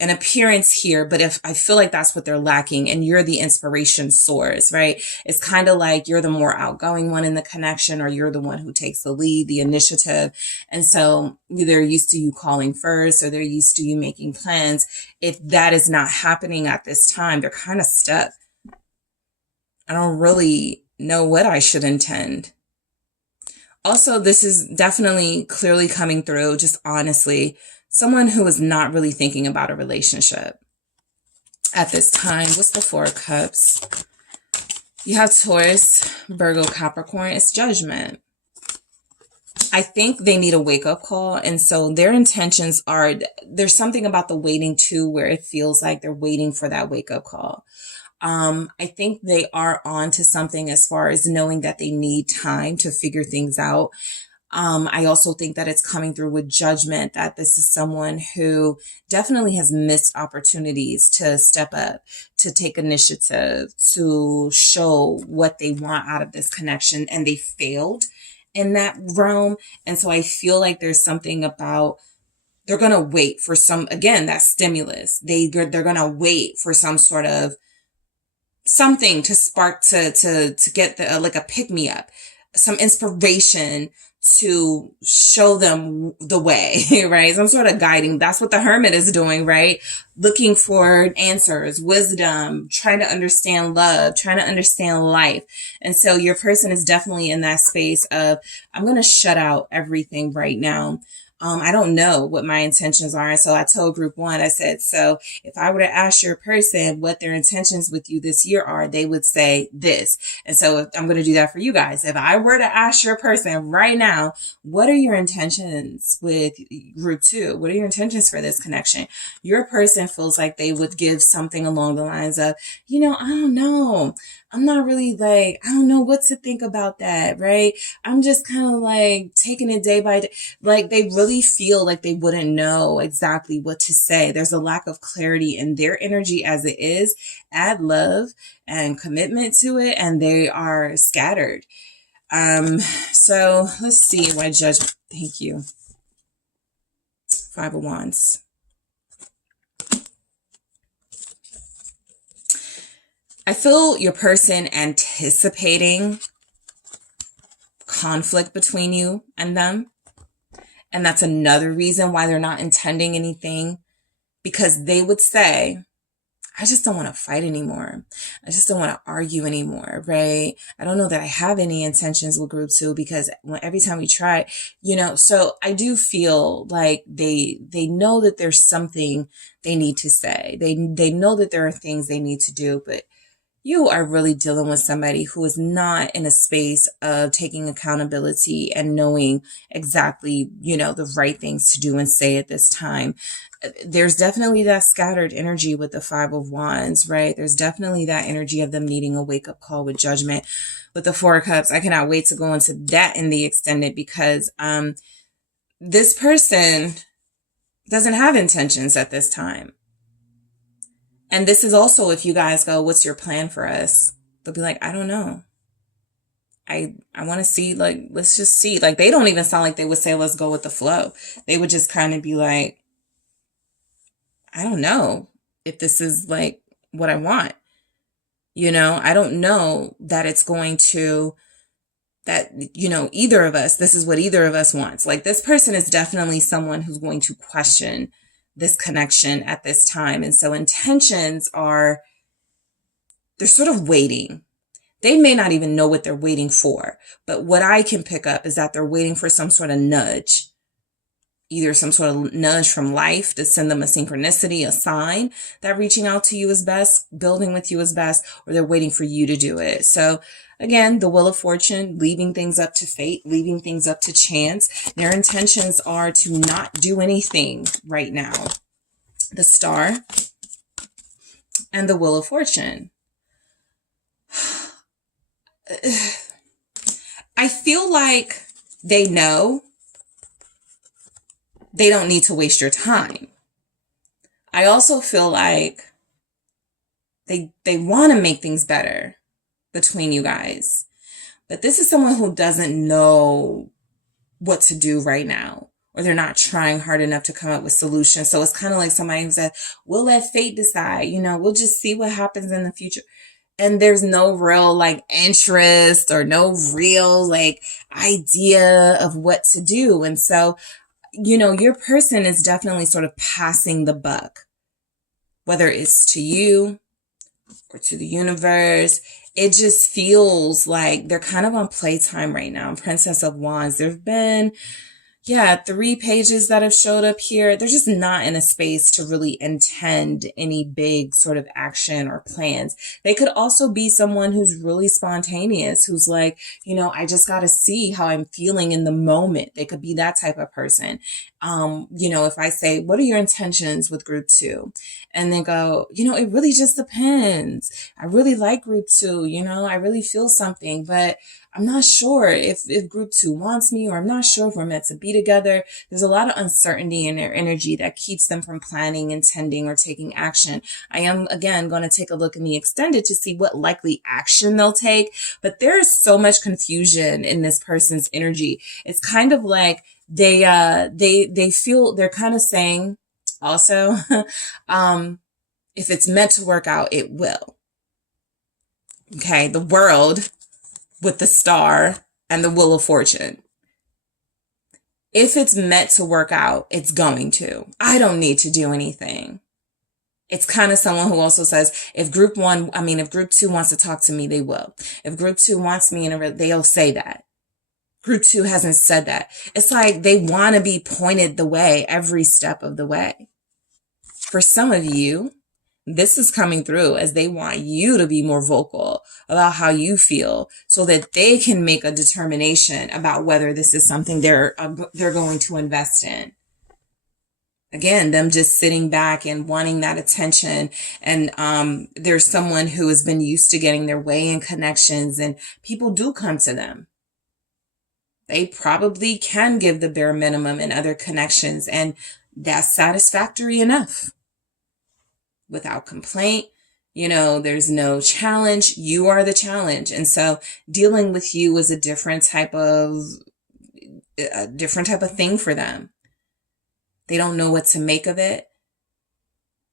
an appearance here, but if I feel like that's what they're lacking and you're the inspiration source, right? It's kind of like you're the more outgoing one in the connection, or you're the one who takes the lead, the initiative. And so they're used to you calling first, or they're used to you making plans. If that is not happening at this time, they're kind of stuck. I don't really know what I should intend. Also, this is definitely clearly coming through, just honestly, someone who is not really thinking about a relationship at this time. What's the Four of Cups? You have Taurus, Virgo, Capricorn. It's Judgment. I think they need a wake-up call. And so their intentions are, there's something about the waiting too, where it feels like they're waiting for that wake-up call. I think they are on to something as far as knowing that they need time to figure things out. I also think that it's coming through with Judgment, that this is someone who definitely has missed opportunities to step up, to take initiative, to show what they want out of this connection, and they failed in that realm. And so I feel like there's something about, they're going to wait for that stimulus. They're going to wait for some sort of something to spark, to get like a pick me up, some inspiration to show them the way, right? Some sort of guiding. That's what the Hermit is doing, right? Looking for answers, wisdom, trying to understand love, trying to understand life. And so your person is definitely in that space of, I'm going to shut out everything right now. I don't know what my intentions are. And so I told group one, I said, so if I were to ask your person what their intentions with you this year are, they would say this. And so I'm going to do that for you guys. If I were to ask your person right now, what are your intentions with group two? What are your intentions for this connection? Your person feels like they would give something along the lines of, I don't know. I'm not really I don't know what to think about that, right? I'm just kind of like taking it day by day. Like they really feel like they wouldn't know exactly what to say. There's a lack of clarity in their energy as it is. Add love and commitment to it, and they are scattered. So let's see why Judgment. Thank you. Five of Wands. I feel your person anticipating conflict between you and them. And that's another reason why they're not intending anything, because they would say, I just don't want to fight anymore. I just don't want to argue anymore, right? I don't know that I have any intentions with group two, because every time we try, so I do feel like they know that there's something they need to say. They know that there are things they need to do, but you are really dealing with somebody who is not in a space of taking accountability and knowing exactly, the right things to do and say at this time. There's definitely that scattered energy with the Five of Wands, right? There's definitely that energy of them needing a wake-up call with Judgment. With the Four of Cups, I cannot wait to go into that in the extended, because this person doesn't have intentions at this time. And this is also, if you guys go, what's your plan for us? They'll be like, I don't know. I want to see, let's just see. They don't even sound like they would say, let's go with the flow. They would just kind of be like, I don't know if this is what I want. I don't know that it's going to, that, either of us, this is what either of us wants. This person is definitely someone who's going to question this connection at this time. And so intentions are, they're sort of waiting. They may not even know what they're waiting for, but what I can pick up is that they're waiting for some sort of nudge. Either some sort of nudge from life to send them a synchronicity, a sign that reaching out to you is best, building with you is best, or they're waiting for you to do it. So again, the Wheel of Fortune, leaving things up to fate, leaving things up to chance. Their intentions are to not do anything right now. The Star and the Wheel of Fortune. I feel like they know they don't need to waste your time. I also feel like they want to make things better between you guys. But this is someone who doesn't know what to do right now, or they're not trying hard enough to come up with solutions. So it's kind of like somebody who said, we'll let fate decide, we'll just see what happens in the future. And there's no real like interest or no real like idea of what to do. And so your person is definitely sort of passing the buck, whether it's to you or to the universe. It just feels like they're kind of on playtime right now. Princess of Wands. There've been, 3 pages that have showed up here. They're just not in a space to really intend any big sort of action or plans. They could also be someone who's really spontaneous, who's like, I just got to see how I'm feeling in the moment. They could be that type of person. If I say, what are your intentions with group 2? And they go, it really just depends. I really like group 2. I really feel something, but I'm not sure if group 2 wants me, or I'm not sure if we're meant to be together. There's a lot of uncertainty in their energy that keeps them from planning, intending, or taking action. I am, again, going to take a look in the extended to see what likely action they'll take. But there is so much confusion in this person's energy. It's kind of like they feel, they're kind of saying also, if it's meant to work out, it will. Okay, the World with the Star and the Wheel of Fortune. If it's meant to work out, it's going to. I don't need to do anything. It's kind of someone who also says, if group 2 wants to talk to me, they will. If group 2 wants me, they'll say that. Group 2 hasn't said that. It's like they want to be pointed the way every step of the way. For some of you, this is coming through as they want you to be more vocal about how you feel so that they can make a determination about whether this is something they're going to invest in. Again, them just sitting back and wanting that attention. And there's someone who has been used to getting their way in connections, and people do come to them. They probably can give the bare minimum in other connections, and that's satisfactory enough. Without complaint, there's no challenge. You are the challenge. And so dealing with you is a different type of thing for them. They don't know what to make of it.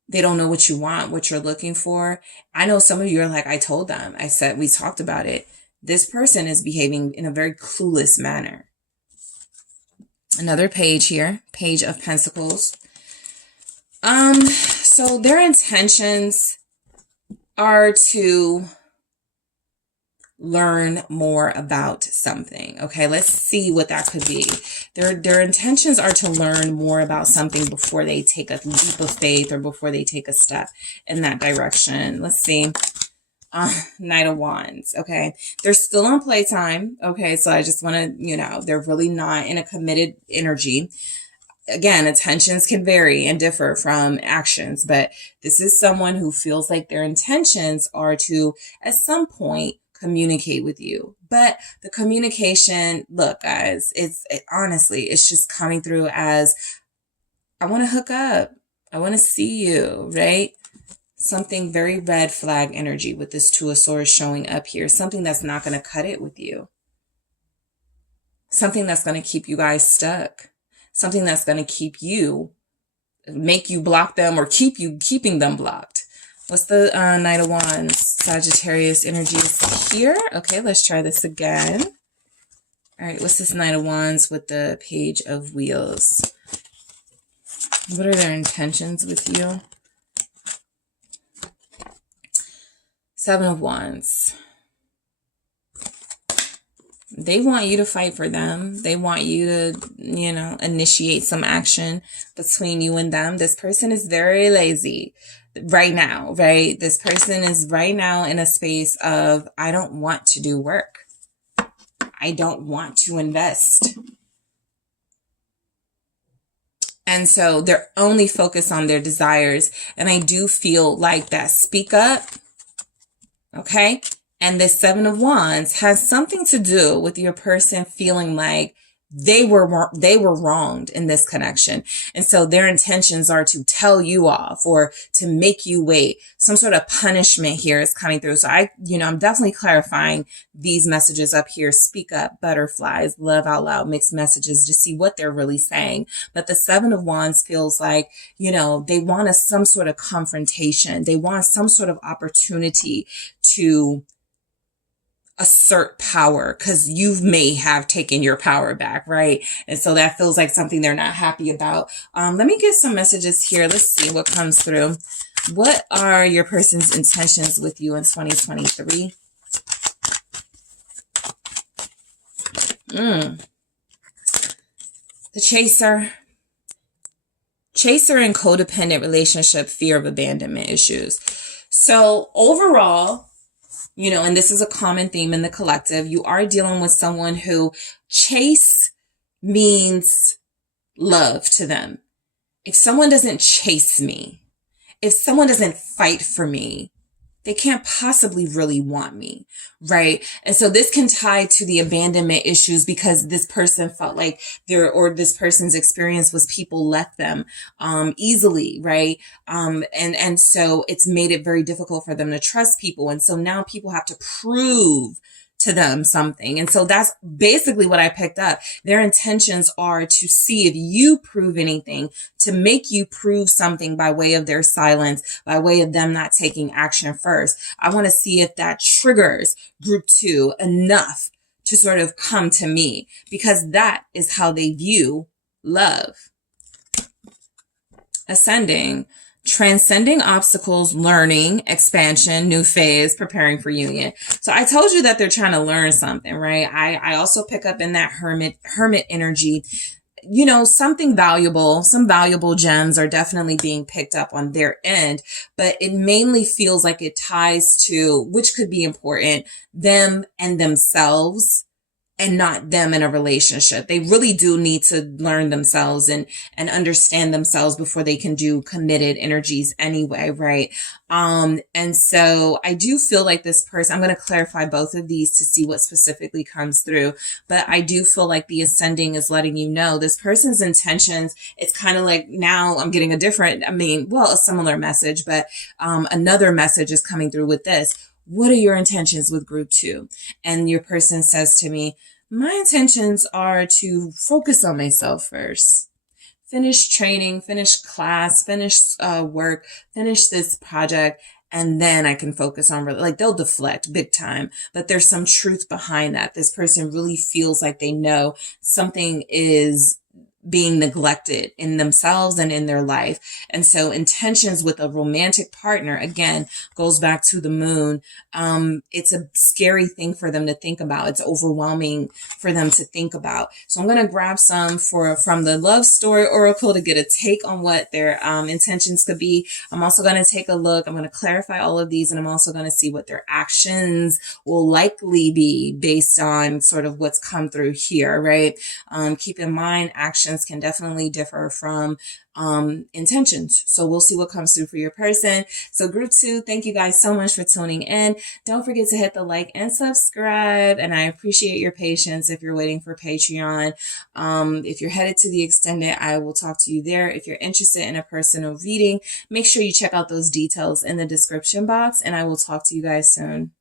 They don't know what you want, what you're looking for. I know some of you are like, I told them, I said, we talked about it. This person is behaving in a very clueless manner. Another page here, Page of Pentacles. So their intentions are to learn more about something. Okay, let's see what that could be. Their intentions are to learn more about something before they take a leap of faith or before they take a step in that direction. Let's see. Knight of Wands. Okay, they're still on playtime. Okay, so I just want to, they're really not in a committed energy. Again, intentions can vary and differ from actions, but this is someone who feels like their intentions are to, at some point, communicate with you. But the communication, look, guys, honestly, it's just coming through as, I want to hook up. I want to see you, right? Something very red flag energy with this Two of Swords showing up here. Something that's not going to cut it with you. Something that's going to keep you guys stuck. Something that's going to make you block them or keeping them blocked. What's the Knight of Wands? Sagittarius energy is here. Okay, let's try this again. All right, what's this Knight of Wands with the Page of Wheels? What are their intentions with you? Seven of Wands. They want you to fight for them. They want you to, initiate some action between you and them. This person is very lazy right now, right? This person is right now in a space of, I don't want to do work. I don't want to invest. And so they're only focused on their desires. And I do feel like that speak up, okay? And this Seven of Wands has something to do with your person feeling like they were wronged in this connection. And so their intentions are to tell you off or to make you wait. Some sort of punishment here is coming through. So I'm definitely clarifying these messages up here. Speak up, butterflies, love out loud, mixed messages to see what they're really saying. But the Seven of Wands feels like, they want some sort of confrontation. They want some sort of opportunity to assert power because you may have taken your power back, right? And so that feels like something they're not happy about. Let me get some messages here. Let's see what comes through. What are your person's intentions with you in 2023? The Chaser. Chaser and codependent relationship, fear of abandonment issues. So overall, and this is a common theme in the collective, you are dealing with someone who chase means love to them. If someone doesn't chase me, if someone doesn't fight for me, they can't possibly really want me, right? And so this can tie to the abandonment issues because this person felt like this person's experience was people left them easily, right? And so it's made it very difficult for them to trust people. And so now people have to prove to them something. And so that's basically what I picked up. Their intentions are to see if you prove anything, to make you prove something by way of their silence, by way of them not taking action first. I want to see if that triggers group 2 enough to sort of come to me, because that is how they view love. Ascending. Transcending obstacles, learning, expansion, new phase, preparing for union. So I told you that they're trying to learn something, right? I also pick up in that hermit energy, something valuable, some valuable gems are definitely being picked up on their end, but it mainly feels like it ties to, which could be important, them and themselves, and not them in a relationship. They really do need to learn themselves and understand themselves before they can do committed energies anyway, right? And so I do feel like this person, I'm going to clarify both of these to see what specifically comes through, but I do feel like the ascending is letting you know this person's intentions. It's kind of like, now I'm getting a similar message, but another message is coming through with this. What are your intentions with group 2? And your person says to me, my intentions are to focus on myself first. Finish training, finish class, finish work, finish this project, and then I can focus on, they'll deflect big time, but there's some truth behind that. This person really feels like they know something is being neglected in themselves and in their life. And so intentions with a romantic partner, again, goes back to the moon. It's a scary thing for them to think about. It's overwhelming for them to think about. So I'm going to grab some from the Love Story Oracle to get a take on what their intentions could be. I'm also going to take a look. I'm going to clarify all of these, and I'm also going to see what their actions will likely be based on sort of what's come through here, right? Keep in mind, actions can definitely differ from intentions. So we'll see what comes through for your person. So group 2, thank you guys so much for tuning in. Don't forget to hit the like and subscribe. And I appreciate your patience if you're waiting for Patreon. If you're headed to the extended, I will talk to you there. If you're interested in a personal reading, make sure you check out those details in the description box, and I will talk to you guys soon.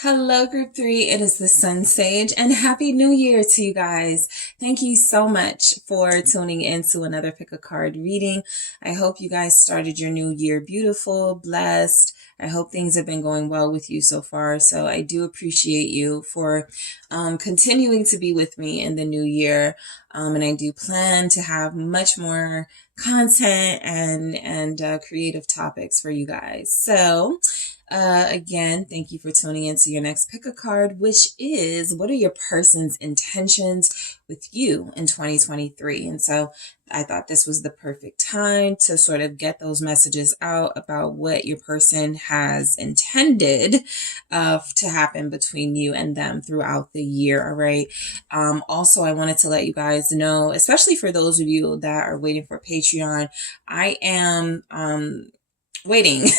Hello, group 3. It is the SunSage, and happy new year to you guys. Thank you so much for tuning in to another pick a card reading. I hope you guys started your new year beautiful, blessed. I hope things have been going well with you so far. So I do appreciate you for continuing to be with me in the new year. And I do plan to have much more content and creative topics for you guys. So Again, thank you for tuning in to your next pick a card, which is what are your person's intentions with you in 2023? And so I thought this was the perfect time to sort of get those messages out about what your person has intended to happen between you and them throughout the year. All right. Also, I wanted to let you guys know, especially for those of you that are waiting for Patreon, I am waiting.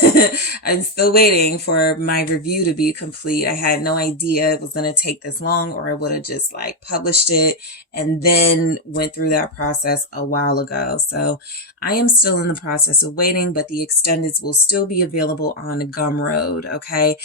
I'm still waiting for my review to be complete. I had no idea it was going to take this long, or I would have just like published it and then went through that process a while ago. So I am still in the process of waiting, but the extendeds will still be available on Gumroad. Okay.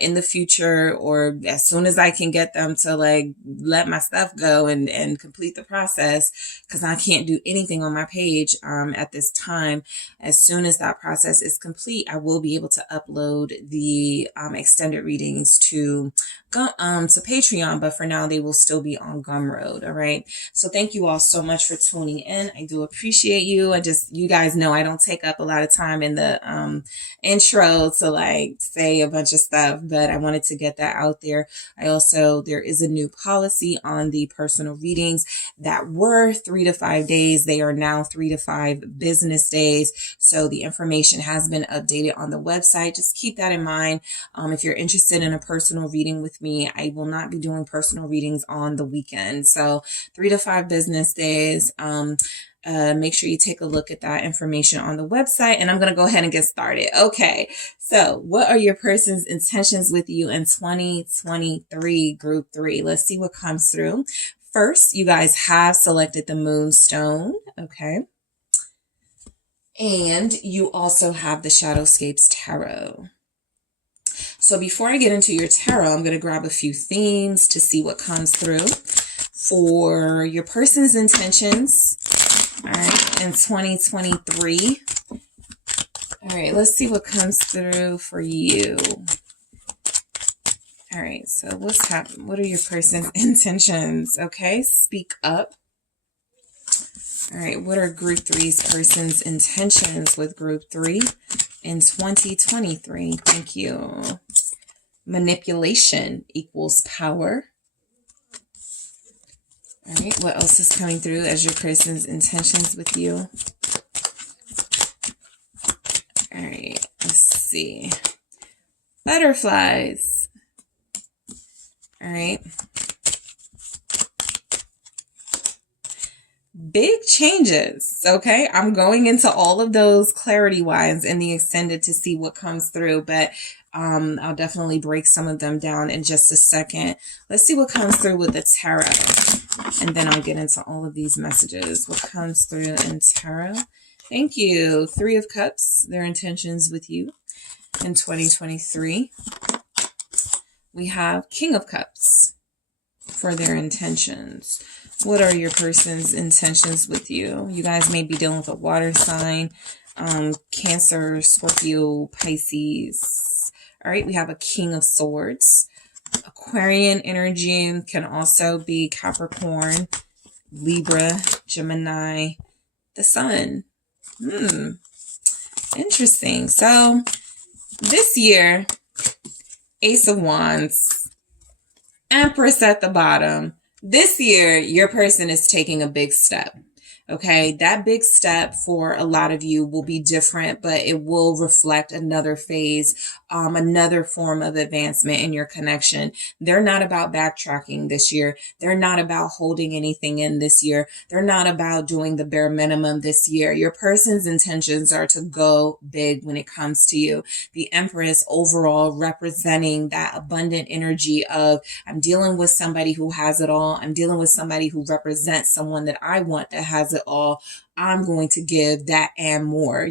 In the future, or as soon as I can get them to like let my stuff go and complete the process, because I can't do anything on my page at this time. As soon as that process is complete, I will be able to upload the extended readings to Patreon, but for now they will still be on Gumroad. All right. So thank you all so much for tuning in. I do appreciate you. You guys know I don't take up a lot of time in the intro to like say a bunch of stuff, but I wanted to get that out there. There is a new policy on the personal readings that were 3 to 5 days. They are now 3 to 5 business days. So the information has been updated on the website. Just keep that in mind. If you're interested in a personal reading with me, I will not be doing personal readings on the weekend. So 3 to 5 business days. Make sure you take a look at that information on the website, and I'm going to go ahead and get started. Okay. So what are your person's intentions with you in 2023, group 3? Let's see what comes through. First, you guys have selected the Moonstone. Okay. And you also have the Shadowscapes Tarot. So before I get into your tarot, I'm going to grab a few themes to see what comes through for your person's intentions. All right, in 2023. All right, let's see what comes through for you. All right, so what's happening? What are your person's intentions? Okay, speak up. All right, what are group 3's person's intentions with group 3 in 2023? Thank you. Manipulation equals power. All right, what else is coming through as your person's intentions with you? All right, let's see. Butterflies. All right. Big changes. Okay, I'm going into all of those clarity-wise in the extended to see what comes through, but I'll definitely break some of them down in just a second. Let's see what comes through with the tarot, and then I'll get into all of these messages. What comes through in tarot? Thank you. 3 of Cups, their intentions with you in 2023. We have King of Cups for their intentions. What are your person's intentions with you? You guys may be dealing with a water sign, Cancer, Scorpio, Pisces. All right, we have a King of Swords. Aquarian energy can also be Capricorn, Libra, Gemini, the Sun. Interesting. So this year, Ace of Wands, Empress at the bottom. This year, your person is taking a big step. Okay, that big step for a lot of you will be different, but it will reflect another phase, another form of advancement in your connection. They're not about backtracking this year. They're not about holding anything in this year. They're not about doing the bare minimum this year. Your person's intentions are to go big when it comes to you. The Empress overall representing that abundant energy of, I'm dealing with somebody who has it all. I'm dealing with somebody who represents someone that I want that has it all. I'm going to give that and more.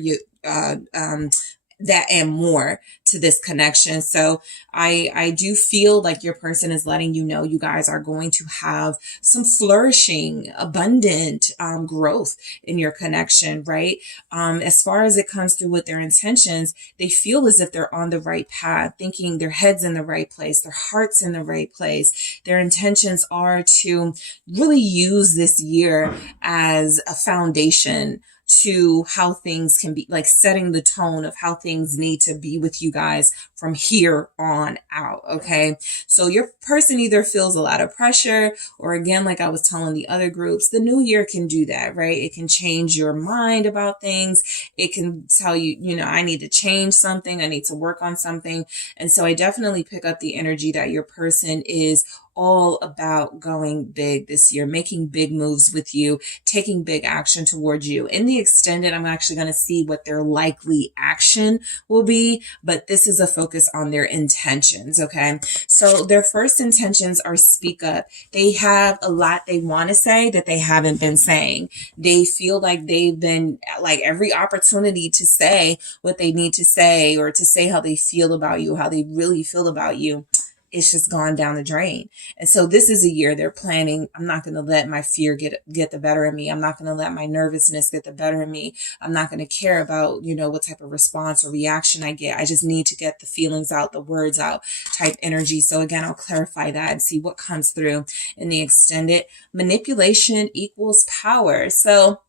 That and more to this connection. So I do feel like your person is letting you know you guys are going to have some flourishing, abundant growth in your connection, right? As far as it comes through with their intentions, they feel as if they're on the right path, thinking their head's in the right place, their heart's in the right place. Their intentions are to really use this year as a foundation to how things can be, like setting the tone of how things need to be with you guys from here on out. Okay. So your person either feels a lot of pressure, or again, like I was telling the other groups, the new year can do that, right? It can change your mind about things. It can tell you, I need to change something. I need to work on something. And so I definitely pick up the energy that your person is all about going big this year, making big moves with you, taking big action towards you. In the extended, I'm actually going to see what their likely action will be, but this is a focus on their intentions. Okay. So their first intentions are speak up. They have a lot they want to say that they haven't been saying. They feel like they've been like every opportunity to say what they need to say, or to say how they feel about you, how they really feel about you. It's just gone down the drain. And so this is a year they're planning. I'm not going to let my fear get the better of me. I'm not going to let my nervousness get the better of me. I'm not going to care about, what type of response or reaction I get. I just need to get the feelings out, the words out type energy. So again, I'll clarify that and see what comes through in the extended. Manipulation equals power. So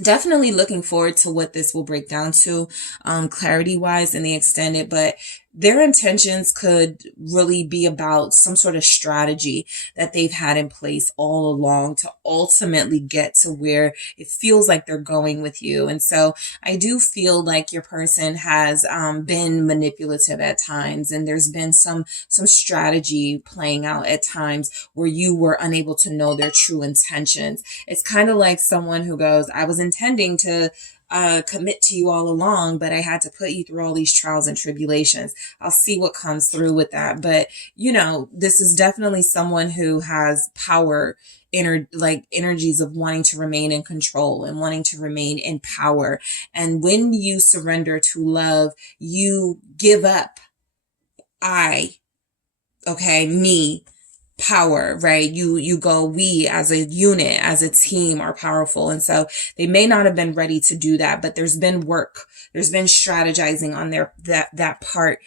definitely looking forward to what this will break down to, clarity wise in the extended, but their intentions could really be about some sort of strategy that they've had in place all along to ultimately get to where it feels like they're going with you. And so I do feel like your person has been manipulative at times, and there's been some strategy playing out at times where you were unable to know their true intentions. It's kind of like someone who goes, I was intending to commit to you all along, but I had to put you through all these trials and tribulations. I'll see what comes through with that. But, this is definitely someone who has power, energies of wanting to remain in control and wanting to remain in power. And when you surrender to love, you give up me, power, right? You go, we as a unit, as a team are powerful. And so they may not have been ready to do that, but there's been work. There's been strategizing on their part,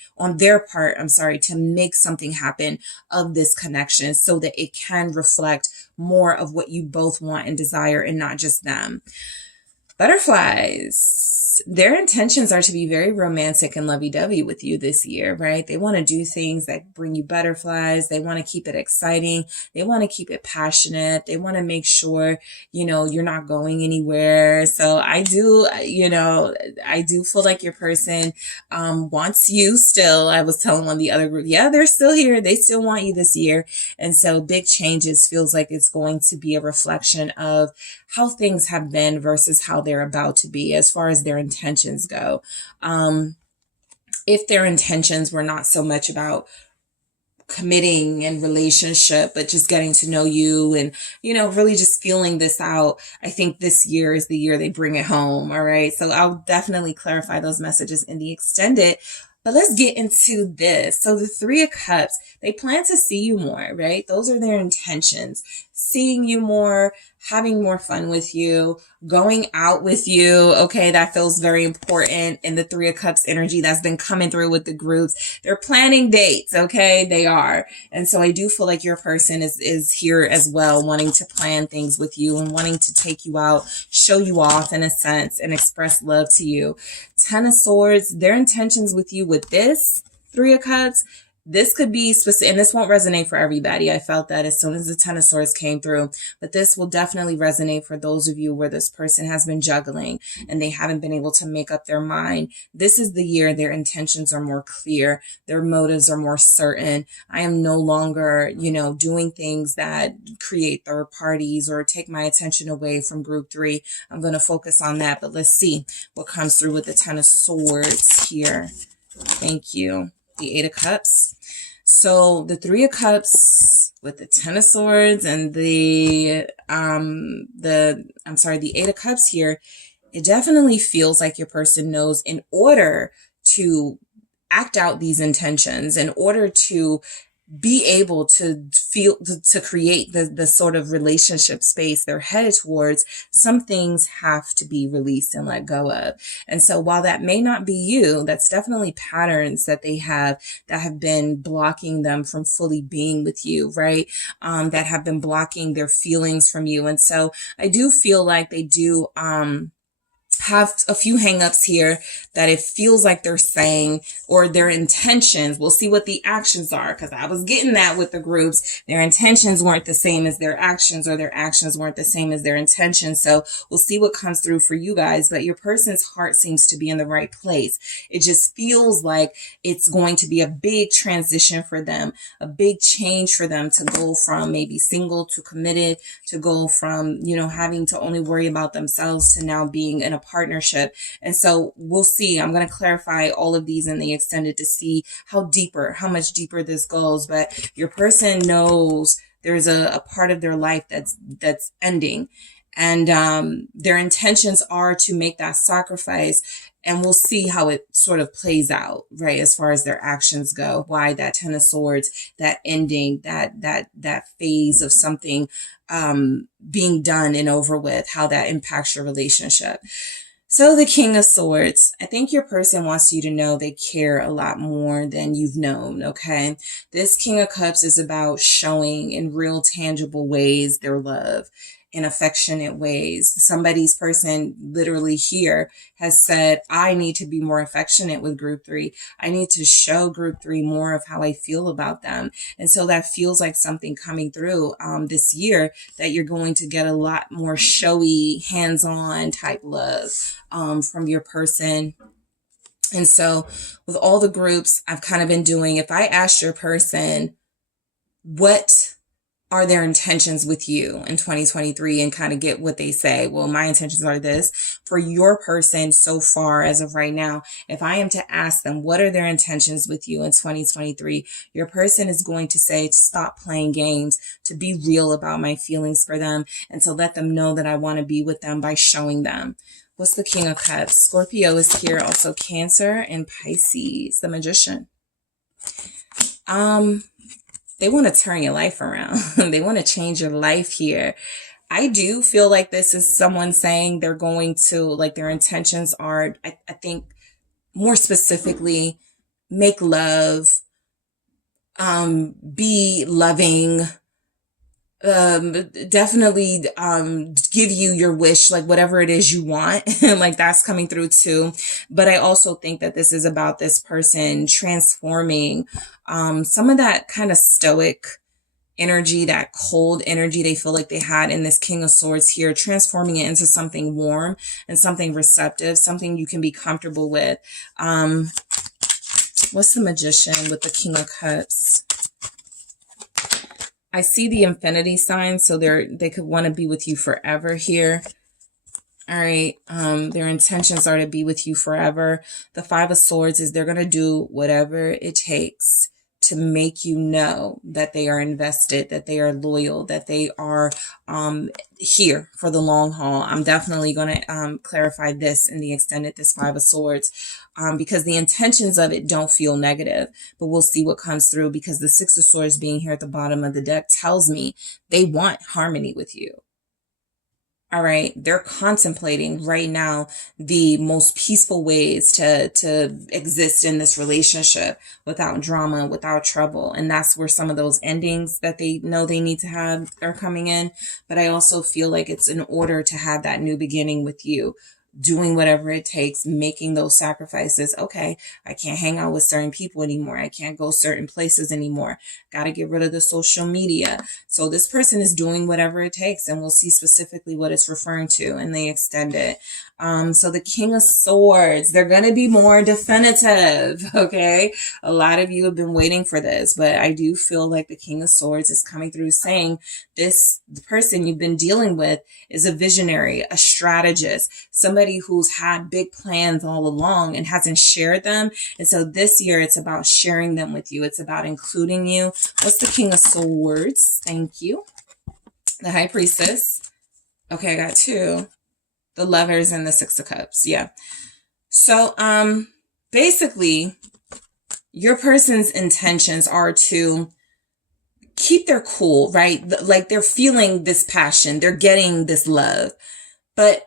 to make something happen of this connection so that it can reflect more of what you both want and desire and not just them. Butterflies, their intentions are to be very romantic and lovey-dovey with you this year, right? They want to do things that bring you butterflies. They want to keep it exciting. They want to keep it passionate. They want to make sure, you're not going anywhere. So I do feel like your person wants you still. I was telling one of the other group, yeah, they're still here. They still want you this year. And so big changes feels like it's going to be a reflection of how things have been versus how they're about to be as far as their intentions go. If their intentions were not so much about committing and relationship, but just getting to know you and, really just feeling this out, I think this year is the year they bring it home. All right. So I'll definitely clarify those messages in the extended. But let's get into this. So the Three of Cups, they plan to see you more, right? Those are their intentions. Seeing you more, having more fun with you, going out with you. Okay, that feels very important in the Three of Cups energy that's been coming through with the groups. They're planning dates, okay? They are. And so I do feel like your person is here as well, wanting to plan things with you and wanting to take you out, show you off in a sense, and express love to you. Ten of Swords, their intentions with you with this Three of Cups, this could be specific, and this won't resonate for everybody. I felt that as soon as the Ten of Swords came through, but this will definitely resonate for those of you where this person has been juggling and they haven't been able to make up their mind. This is the year their intentions are more clear. Their motives are more certain. I am no longer, doing things that create third parties or take my attention away from group 3. I'm going to focus on that, but let's see what comes through with the Ten of Swords here. Thank you. The Eight of Cups. So the Three of Cups with the Ten of Swords and the Eight of Cups here, it definitely feels like your person knows in order to act out these intentions, in order to be able to feel, to create the sort of relationship space they're headed towards, some things have to be released and let go of. And so while that may not be you, that's definitely patterns that they have that have been blocking them from fully being with you, right? That have been blocking their feelings from you. And so I do feel like they do, have a few hangups here that it feels like they're saying, or their intentions. We'll see what the actions are, because I was getting that with the groups. Their intentions weren't the same as their actions, or their actions weren't the same as their intentions. So we'll see what comes through for you guys. But your person's heart seems to be in the right place. It just feels like it's going to be a big transition for them, a big change for them to go from maybe single to committed, to go from, you know, having to only worry about themselves to now being in a partnership. And so we'll see. I'm going to clarify all of these in the extended to see how much deeper this goes. But your person knows there's a part of their life that's ending, and their intentions are to make that sacrifice. And we'll see how it sort of plays out, right? As far as their actions go, why that Ten of Swords, that ending, that phase of something being done and over with, how that impacts your relationship. So the King of Swords, I think your person wants you to know they care a lot more than you've known, okay? This King of Cups is about showing in real tangible ways their love, in affectionate ways. Somebody's person literally here has said, I need to be more affectionate with group 3. I need to show group 3 more of how I feel about them. And so that feels like something coming through this year, that you're going to get a lot more showy, hands-on type love from your person. And so with all the groups I've kind of been doing, if I asked your person, what are their intentions with you in 2023, and kind of get what they say, well, my intentions are this. For your person so far as of right now, if I am to ask them, what are their intentions with you in 2023? Your person is going to say to stop playing games, to be real about my feelings for them, and to let them know that I want to be with them by showing them. What's the King of Cups? Scorpio is here, also Cancer and Pisces, the Magician. They want to turn your life around. They want to change your life here. I do feel like this is someone saying they're going to, like, their intentions are, I think more specifically, make love, be loving, definitely give you your wish, like whatever it is you want. Like that's coming through too. But I also think that this is about this person transforming some of that kind of stoic energy, that cold energy they feel like they had in this King of Swords here, transforming it into something warm and something receptive, something you can be comfortable with. What's the Magician with the King of Cups? I see the infinity sign, so they could want to be with you forever here. All right. Their intentions are to be with you forever. The Five of Swords is they're going to do whatever it takes to make you know that they are invested, that they are loyal, that they are here for the long haul. I'm definitely going to clarify this in the extended, this Five of Swords, because the intentions of it don't feel negative, but we'll see what comes through, because the Six of Swords being here at the bottom of the deck tells me they want harmony with you. All right. They're contemplating right now the most peaceful ways to exist in this relationship without drama, without trouble. And that's where some of those endings that they know they need to have are coming in. But I also feel like it's in order to have that new beginning with you, doing whatever it takes, making those sacrifices. Okay, I can't hang out with certain people anymore. I can't go certain places anymore. Got to get rid of the social media. So this person is doing whatever it takes, and we'll see specifically what it's referring to, and they extend it. So the King of Swords, they're going to be more definitive. Okay. A lot of you have been waiting for this, but I do feel like the King of Swords is coming through saying the person you've been dealing with is a visionary, a strategist, somebody who's had big plans all along and hasn't shared them. And so this year it's about sharing them with you. It's about including you. What's the King of Swords? Thank you. The High Priestess. Okay, I got two. The Lovers and the Six of Cups. Yeah. So, basically, your person's intentions are to keep their cool, right? Like they're feeling this passion. They're getting this love, but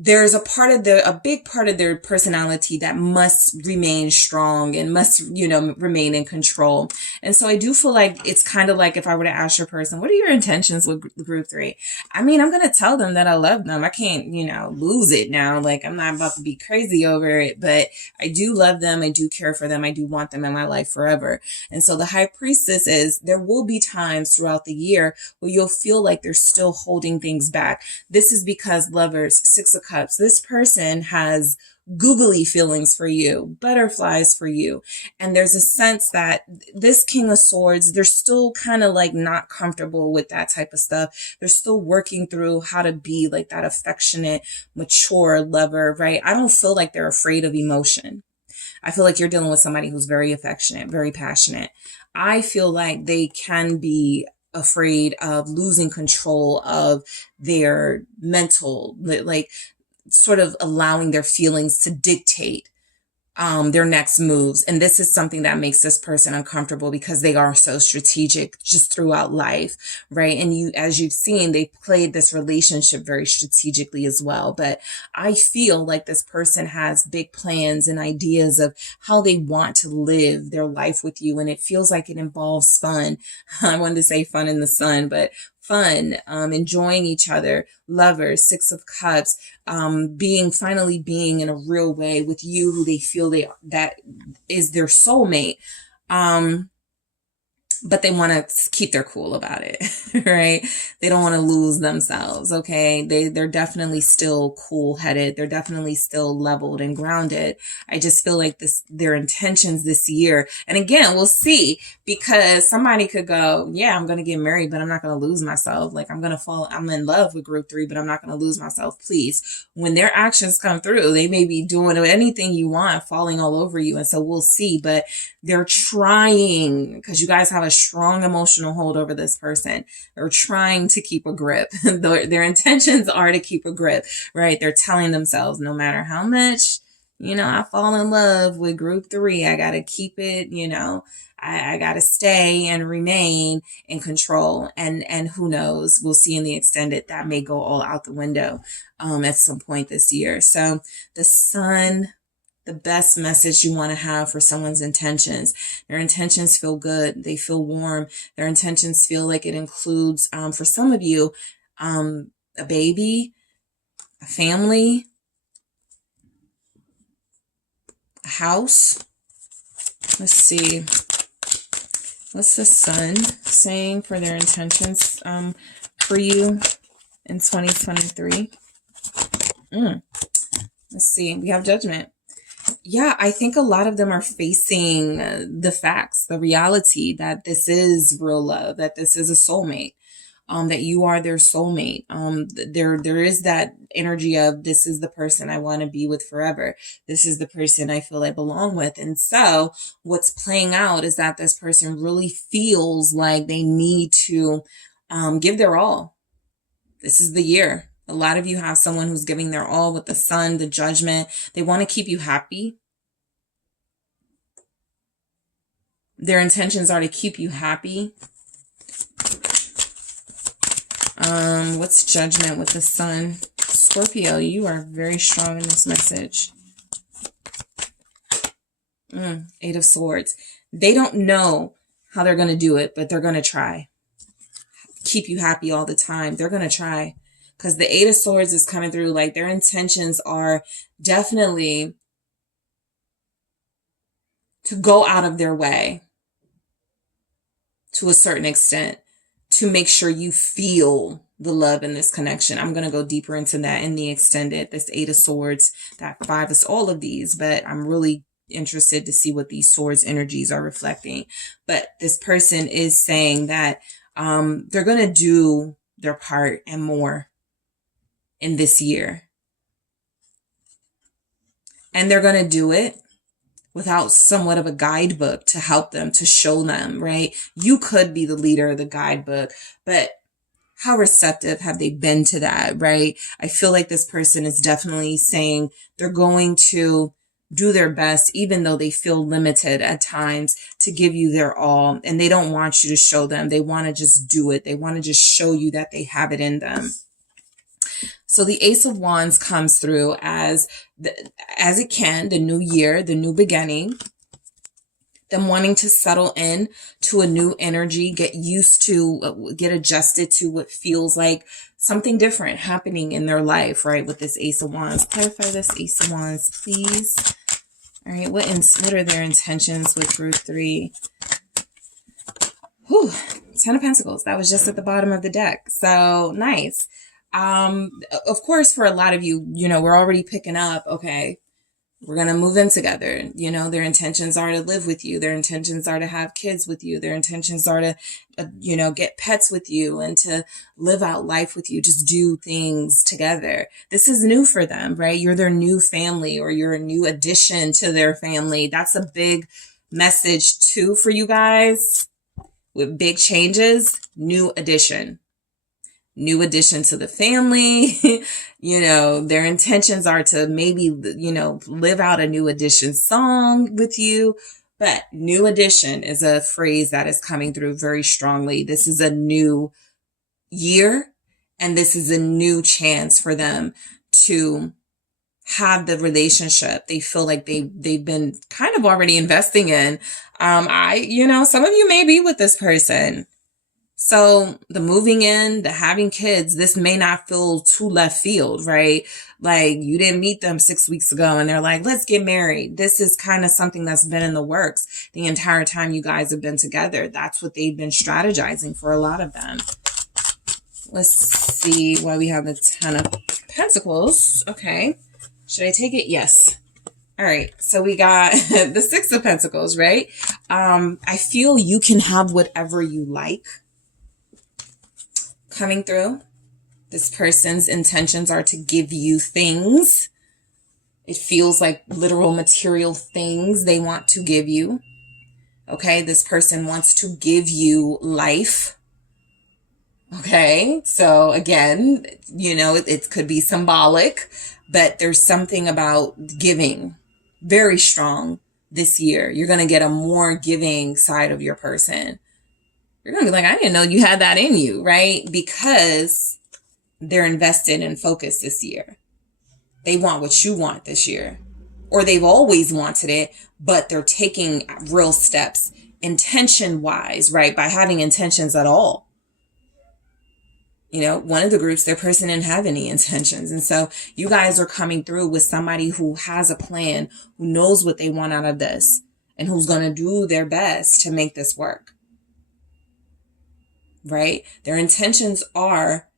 there's a big part of their personality that must remain strong and must, remain in control. And so I do feel like it's kind of like if I were to ask your person, what are your intentions with group 3? I mean, I'm going to tell them that I love them. I can't, lose it now. Like, I'm not about to be crazy over it, but I do love them. I do care for them. I do want them in my life forever. And so the High Priestess is, there will be times throughout the year where you'll feel like they're still holding things back. This is because, lovers, 6 of Cups, this person has googly feelings for you, butterflies for you. And there's a sense that this King of Swords, they're still kind of like not comfortable with that type of stuff. They're still working through how to be like that affectionate, mature lover, right? I don't feel like they're afraid of emotion. I feel like you're dealing with somebody who's very affectionate, very passionate. I feel like they can be afraid of losing control of their mental, like sort of allowing their feelings to dictate their next moves. And this is something that makes this person uncomfortable because they are so strategic just throughout life, right? And you, as you've seen, they played this relationship very strategically as well. But I feel like this person has big plans and ideas of how they want to live their life with you. And it feels like it involves fun. I wanted to say fun in the sun, but fun, enjoying each other, lovers, 6 of Cups, finally being in a real way with you who they feel that is their soulmate. But they want to keep their cool about it, right? They don't want to lose themselves, okay? They're definitely still cool-headed. They're definitely still leveled and grounded. I just feel like their intentions this year, and again, we'll see, because somebody could go, yeah, I'm going to get married, but I'm not going to lose myself. Like, I'm in love with group 3, but I'm not going to lose myself. Please. When their actions come through, they may be doing anything you want, falling all over you. And so we'll see, but they're trying, because you guys have a strong emotional hold over this person. They're trying to keep a grip. Their intentions are to keep a grip, right? They're telling themselves, no matter how much, I fall in love with group 3, I got to keep it, I got to stay and remain in control. And who knows, we'll see in the extended that may go all out the window, at some point this year. So the Sun, the best message you want to have for someone's intentions. Their intentions feel good. They feel warm. Their intentions feel like it includes, for some of you, a baby, a family, a house. Let's see. What's the Sun saying for their intentions for you in 2023? Let's see. We have Judgment. Yeah, I think a lot of them are facing the facts, the reality that this is real love, that this is a soulmate, that you are their soulmate. There is that energy of, this is the person I want to be with forever. This is the person I feel I belong with. And so what's playing out is that this person really feels like they need to give their all. This is the year. A lot of you have someone who's giving their all with the Sun, the Judgment. They want to keep you happy. Their intentions are to keep you happy. What's Judgment with the Sun? Scorpio, you are very strong in this message. 8 of Swords. They don't know how they're going to do it, but they're going to try. Keep you happy all the time. They're going to try. Because the 8 of Swords is coming through, like their intentions are definitely to go out of their way to a certain extent to make sure you feel the love in this connection. I'm going to go deeper into that in the extended. This 8 of Swords, that 5 is all of these, but I'm really interested to see what these swords energies are reflecting. But this person is saying that they're going to do their part and more in this year. And they're going to do it without somewhat of a guidebook to help them, to show them, right? You could be the leader of the guidebook, but how receptive have they been to that, right? I feel like this person is definitely saying they're going to do their best, even though they feel limited at times, to give you their all. And they don't want you to show them. They want to just do it. They want to just show you that they have it in them. So the Ace of Wands comes through as the new year, the new beginning, them wanting to settle in to a new energy, get used to, get adjusted to what feels like something different happening in their life, right? With this Ace of Wands. Clarify this Ace of Wands, please. All right, what are their intentions with group 3? Whew, 10 of Pentacles. That was just at the bottom of the deck. So nice. Of course, for a lot of you, we're already picking up, okay, we're going to move in together. Their intentions are to live with you. Their intentions are to have kids with you. Their intentions are to, get pets with you and to live out life with you. Just do things together. This is new for them, right? You're their new family, or you're a new addition to their family. That's a big message too for you guys. With big changes, new addition to the family. Their intentions are to maybe, live out a new addition song with you. But new addition is a phrase that is coming through very strongly. This is a new year, and this is a new chance for them to have the relationship they feel like they've been kind of already investing in. Some of you may be with this person. So the moving in, the having kids, this may not feel too left field, right? Like you didn't meet them 6 weeks ago and they're like, let's get married. This is kind of something that's been in the works the entire time you guys have been together. That's what they've been strategizing for a lot of them. Let's see why we have the 10 of Pentacles. Okay. Should I take it? Yes. All right. So we got the 6 of Pentacles, right? I feel you can have whatever you like coming through. This person's intentions are to give you things. It feels like literal material things they want to give you. Okay. This person wants to give you life. Okay. So again, it could be symbolic, but there's something about giving very strong this year. You're going to get a more giving side of your person. You're going to be like, I didn't know you had that in you, right? Because they're invested and focused this year. They want what you want this year, or they've always wanted it, but they're taking real steps intention wise, right? By having intentions at all. One of the groups, their person didn't have any intentions. And so you guys are coming through with somebody who has a plan, who knows what they want out of this, and who's going to do their best to make this work. Right? Their intentions are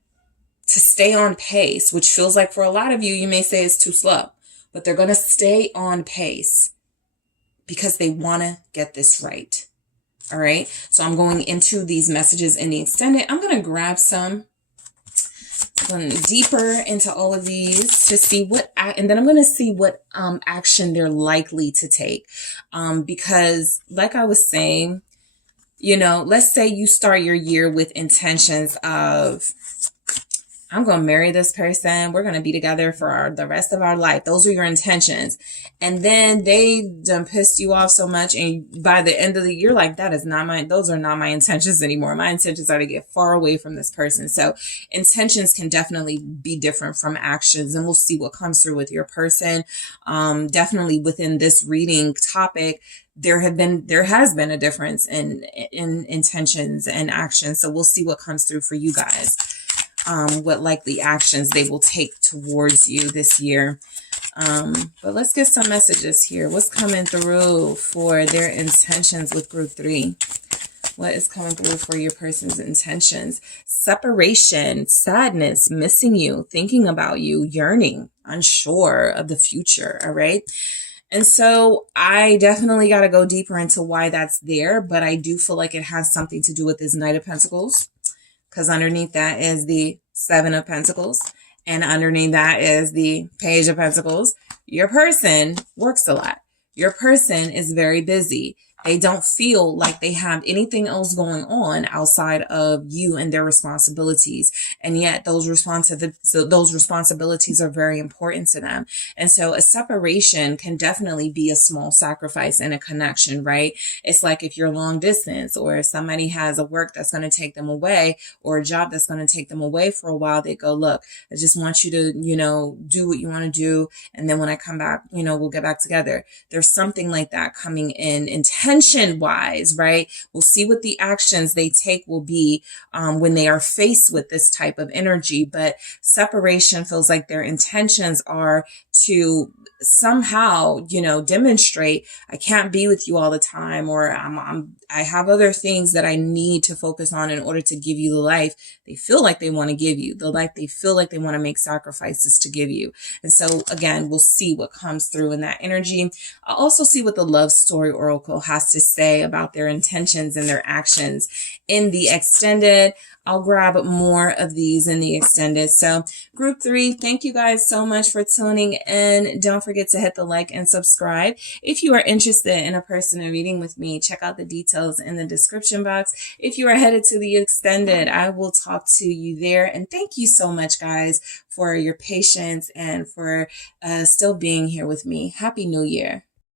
to stay on pace, which feels like for a lot of you, you may say it's too slow, but they're going to stay on pace because they want to get this right. All right. So I'm going into these messages in the extended. I'm going to grab some. Going deeper into all of these to see and then I'm going to see what action they're likely to take. Because like I was saying, let's say you start your year with intentions of, I'm going to marry this person. We're going to be together for the rest of our life. Those are your intentions. And then they done pissed you off so much. And by the end of the year, like, those are not my intentions anymore. My intentions are to get far away from this person. So intentions can definitely be different from actions, and we'll see what comes through with your person. Definitely within this reading topic, there has been a difference in intentions and actions. So we'll see what comes through for you guys. What likely actions they will take towards you this year. But let's get some messages here. What's coming through for their intentions with group 3? What is coming through for your person's intentions? Separation, sadness, missing you, thinking about you, yearning, unsure of the future. All right. And so I definitely got to go deeper into why that's there, but I do feel like it has something to do with this Knight of Pentacles. Because underneath that is the 7 of Pentacles. And underneath that is the Page of Pentacles. Your person works a lot. Your person is very busy. They don't feel like they have anything else going on outside of you and their responsibilities. And yet those responsibilities are very important to them. And so a separation can definitely be a small sacrifice in a connection, right? It's like if you're long distance, or if somebody has a work that's going to take them away, or a job that's going to take them away for a while, they go, look, I just want you to, do what you want to do. And then when I come back, we'll get back together. There's something like that coming in intention wise, right? We'll see what the actions they take will be when they are faced with this type of energy. But separation feels like their intentions are to somehow, demonstrate, I can't be with you all the time, or I have other things that I need to focus on in order to give you the life they feel like they want to give you, the life they feel like they want to make sacrifices to give you. And so again, we'll see what comes through in that energy. I'll also see what the love story oracle has to say about their intentions and their actions in the extended. I'll grab more of these in the extended. So group 3, thank you guys so much for tuning in. Don't forget to hit the like and subscribe. If you are interested in a personal reading with me, check out the details in the description box. If you are headed to the extended, I will talk to you there. And thank you so much, guys, for your patience and for still being here with me. Happy New Year.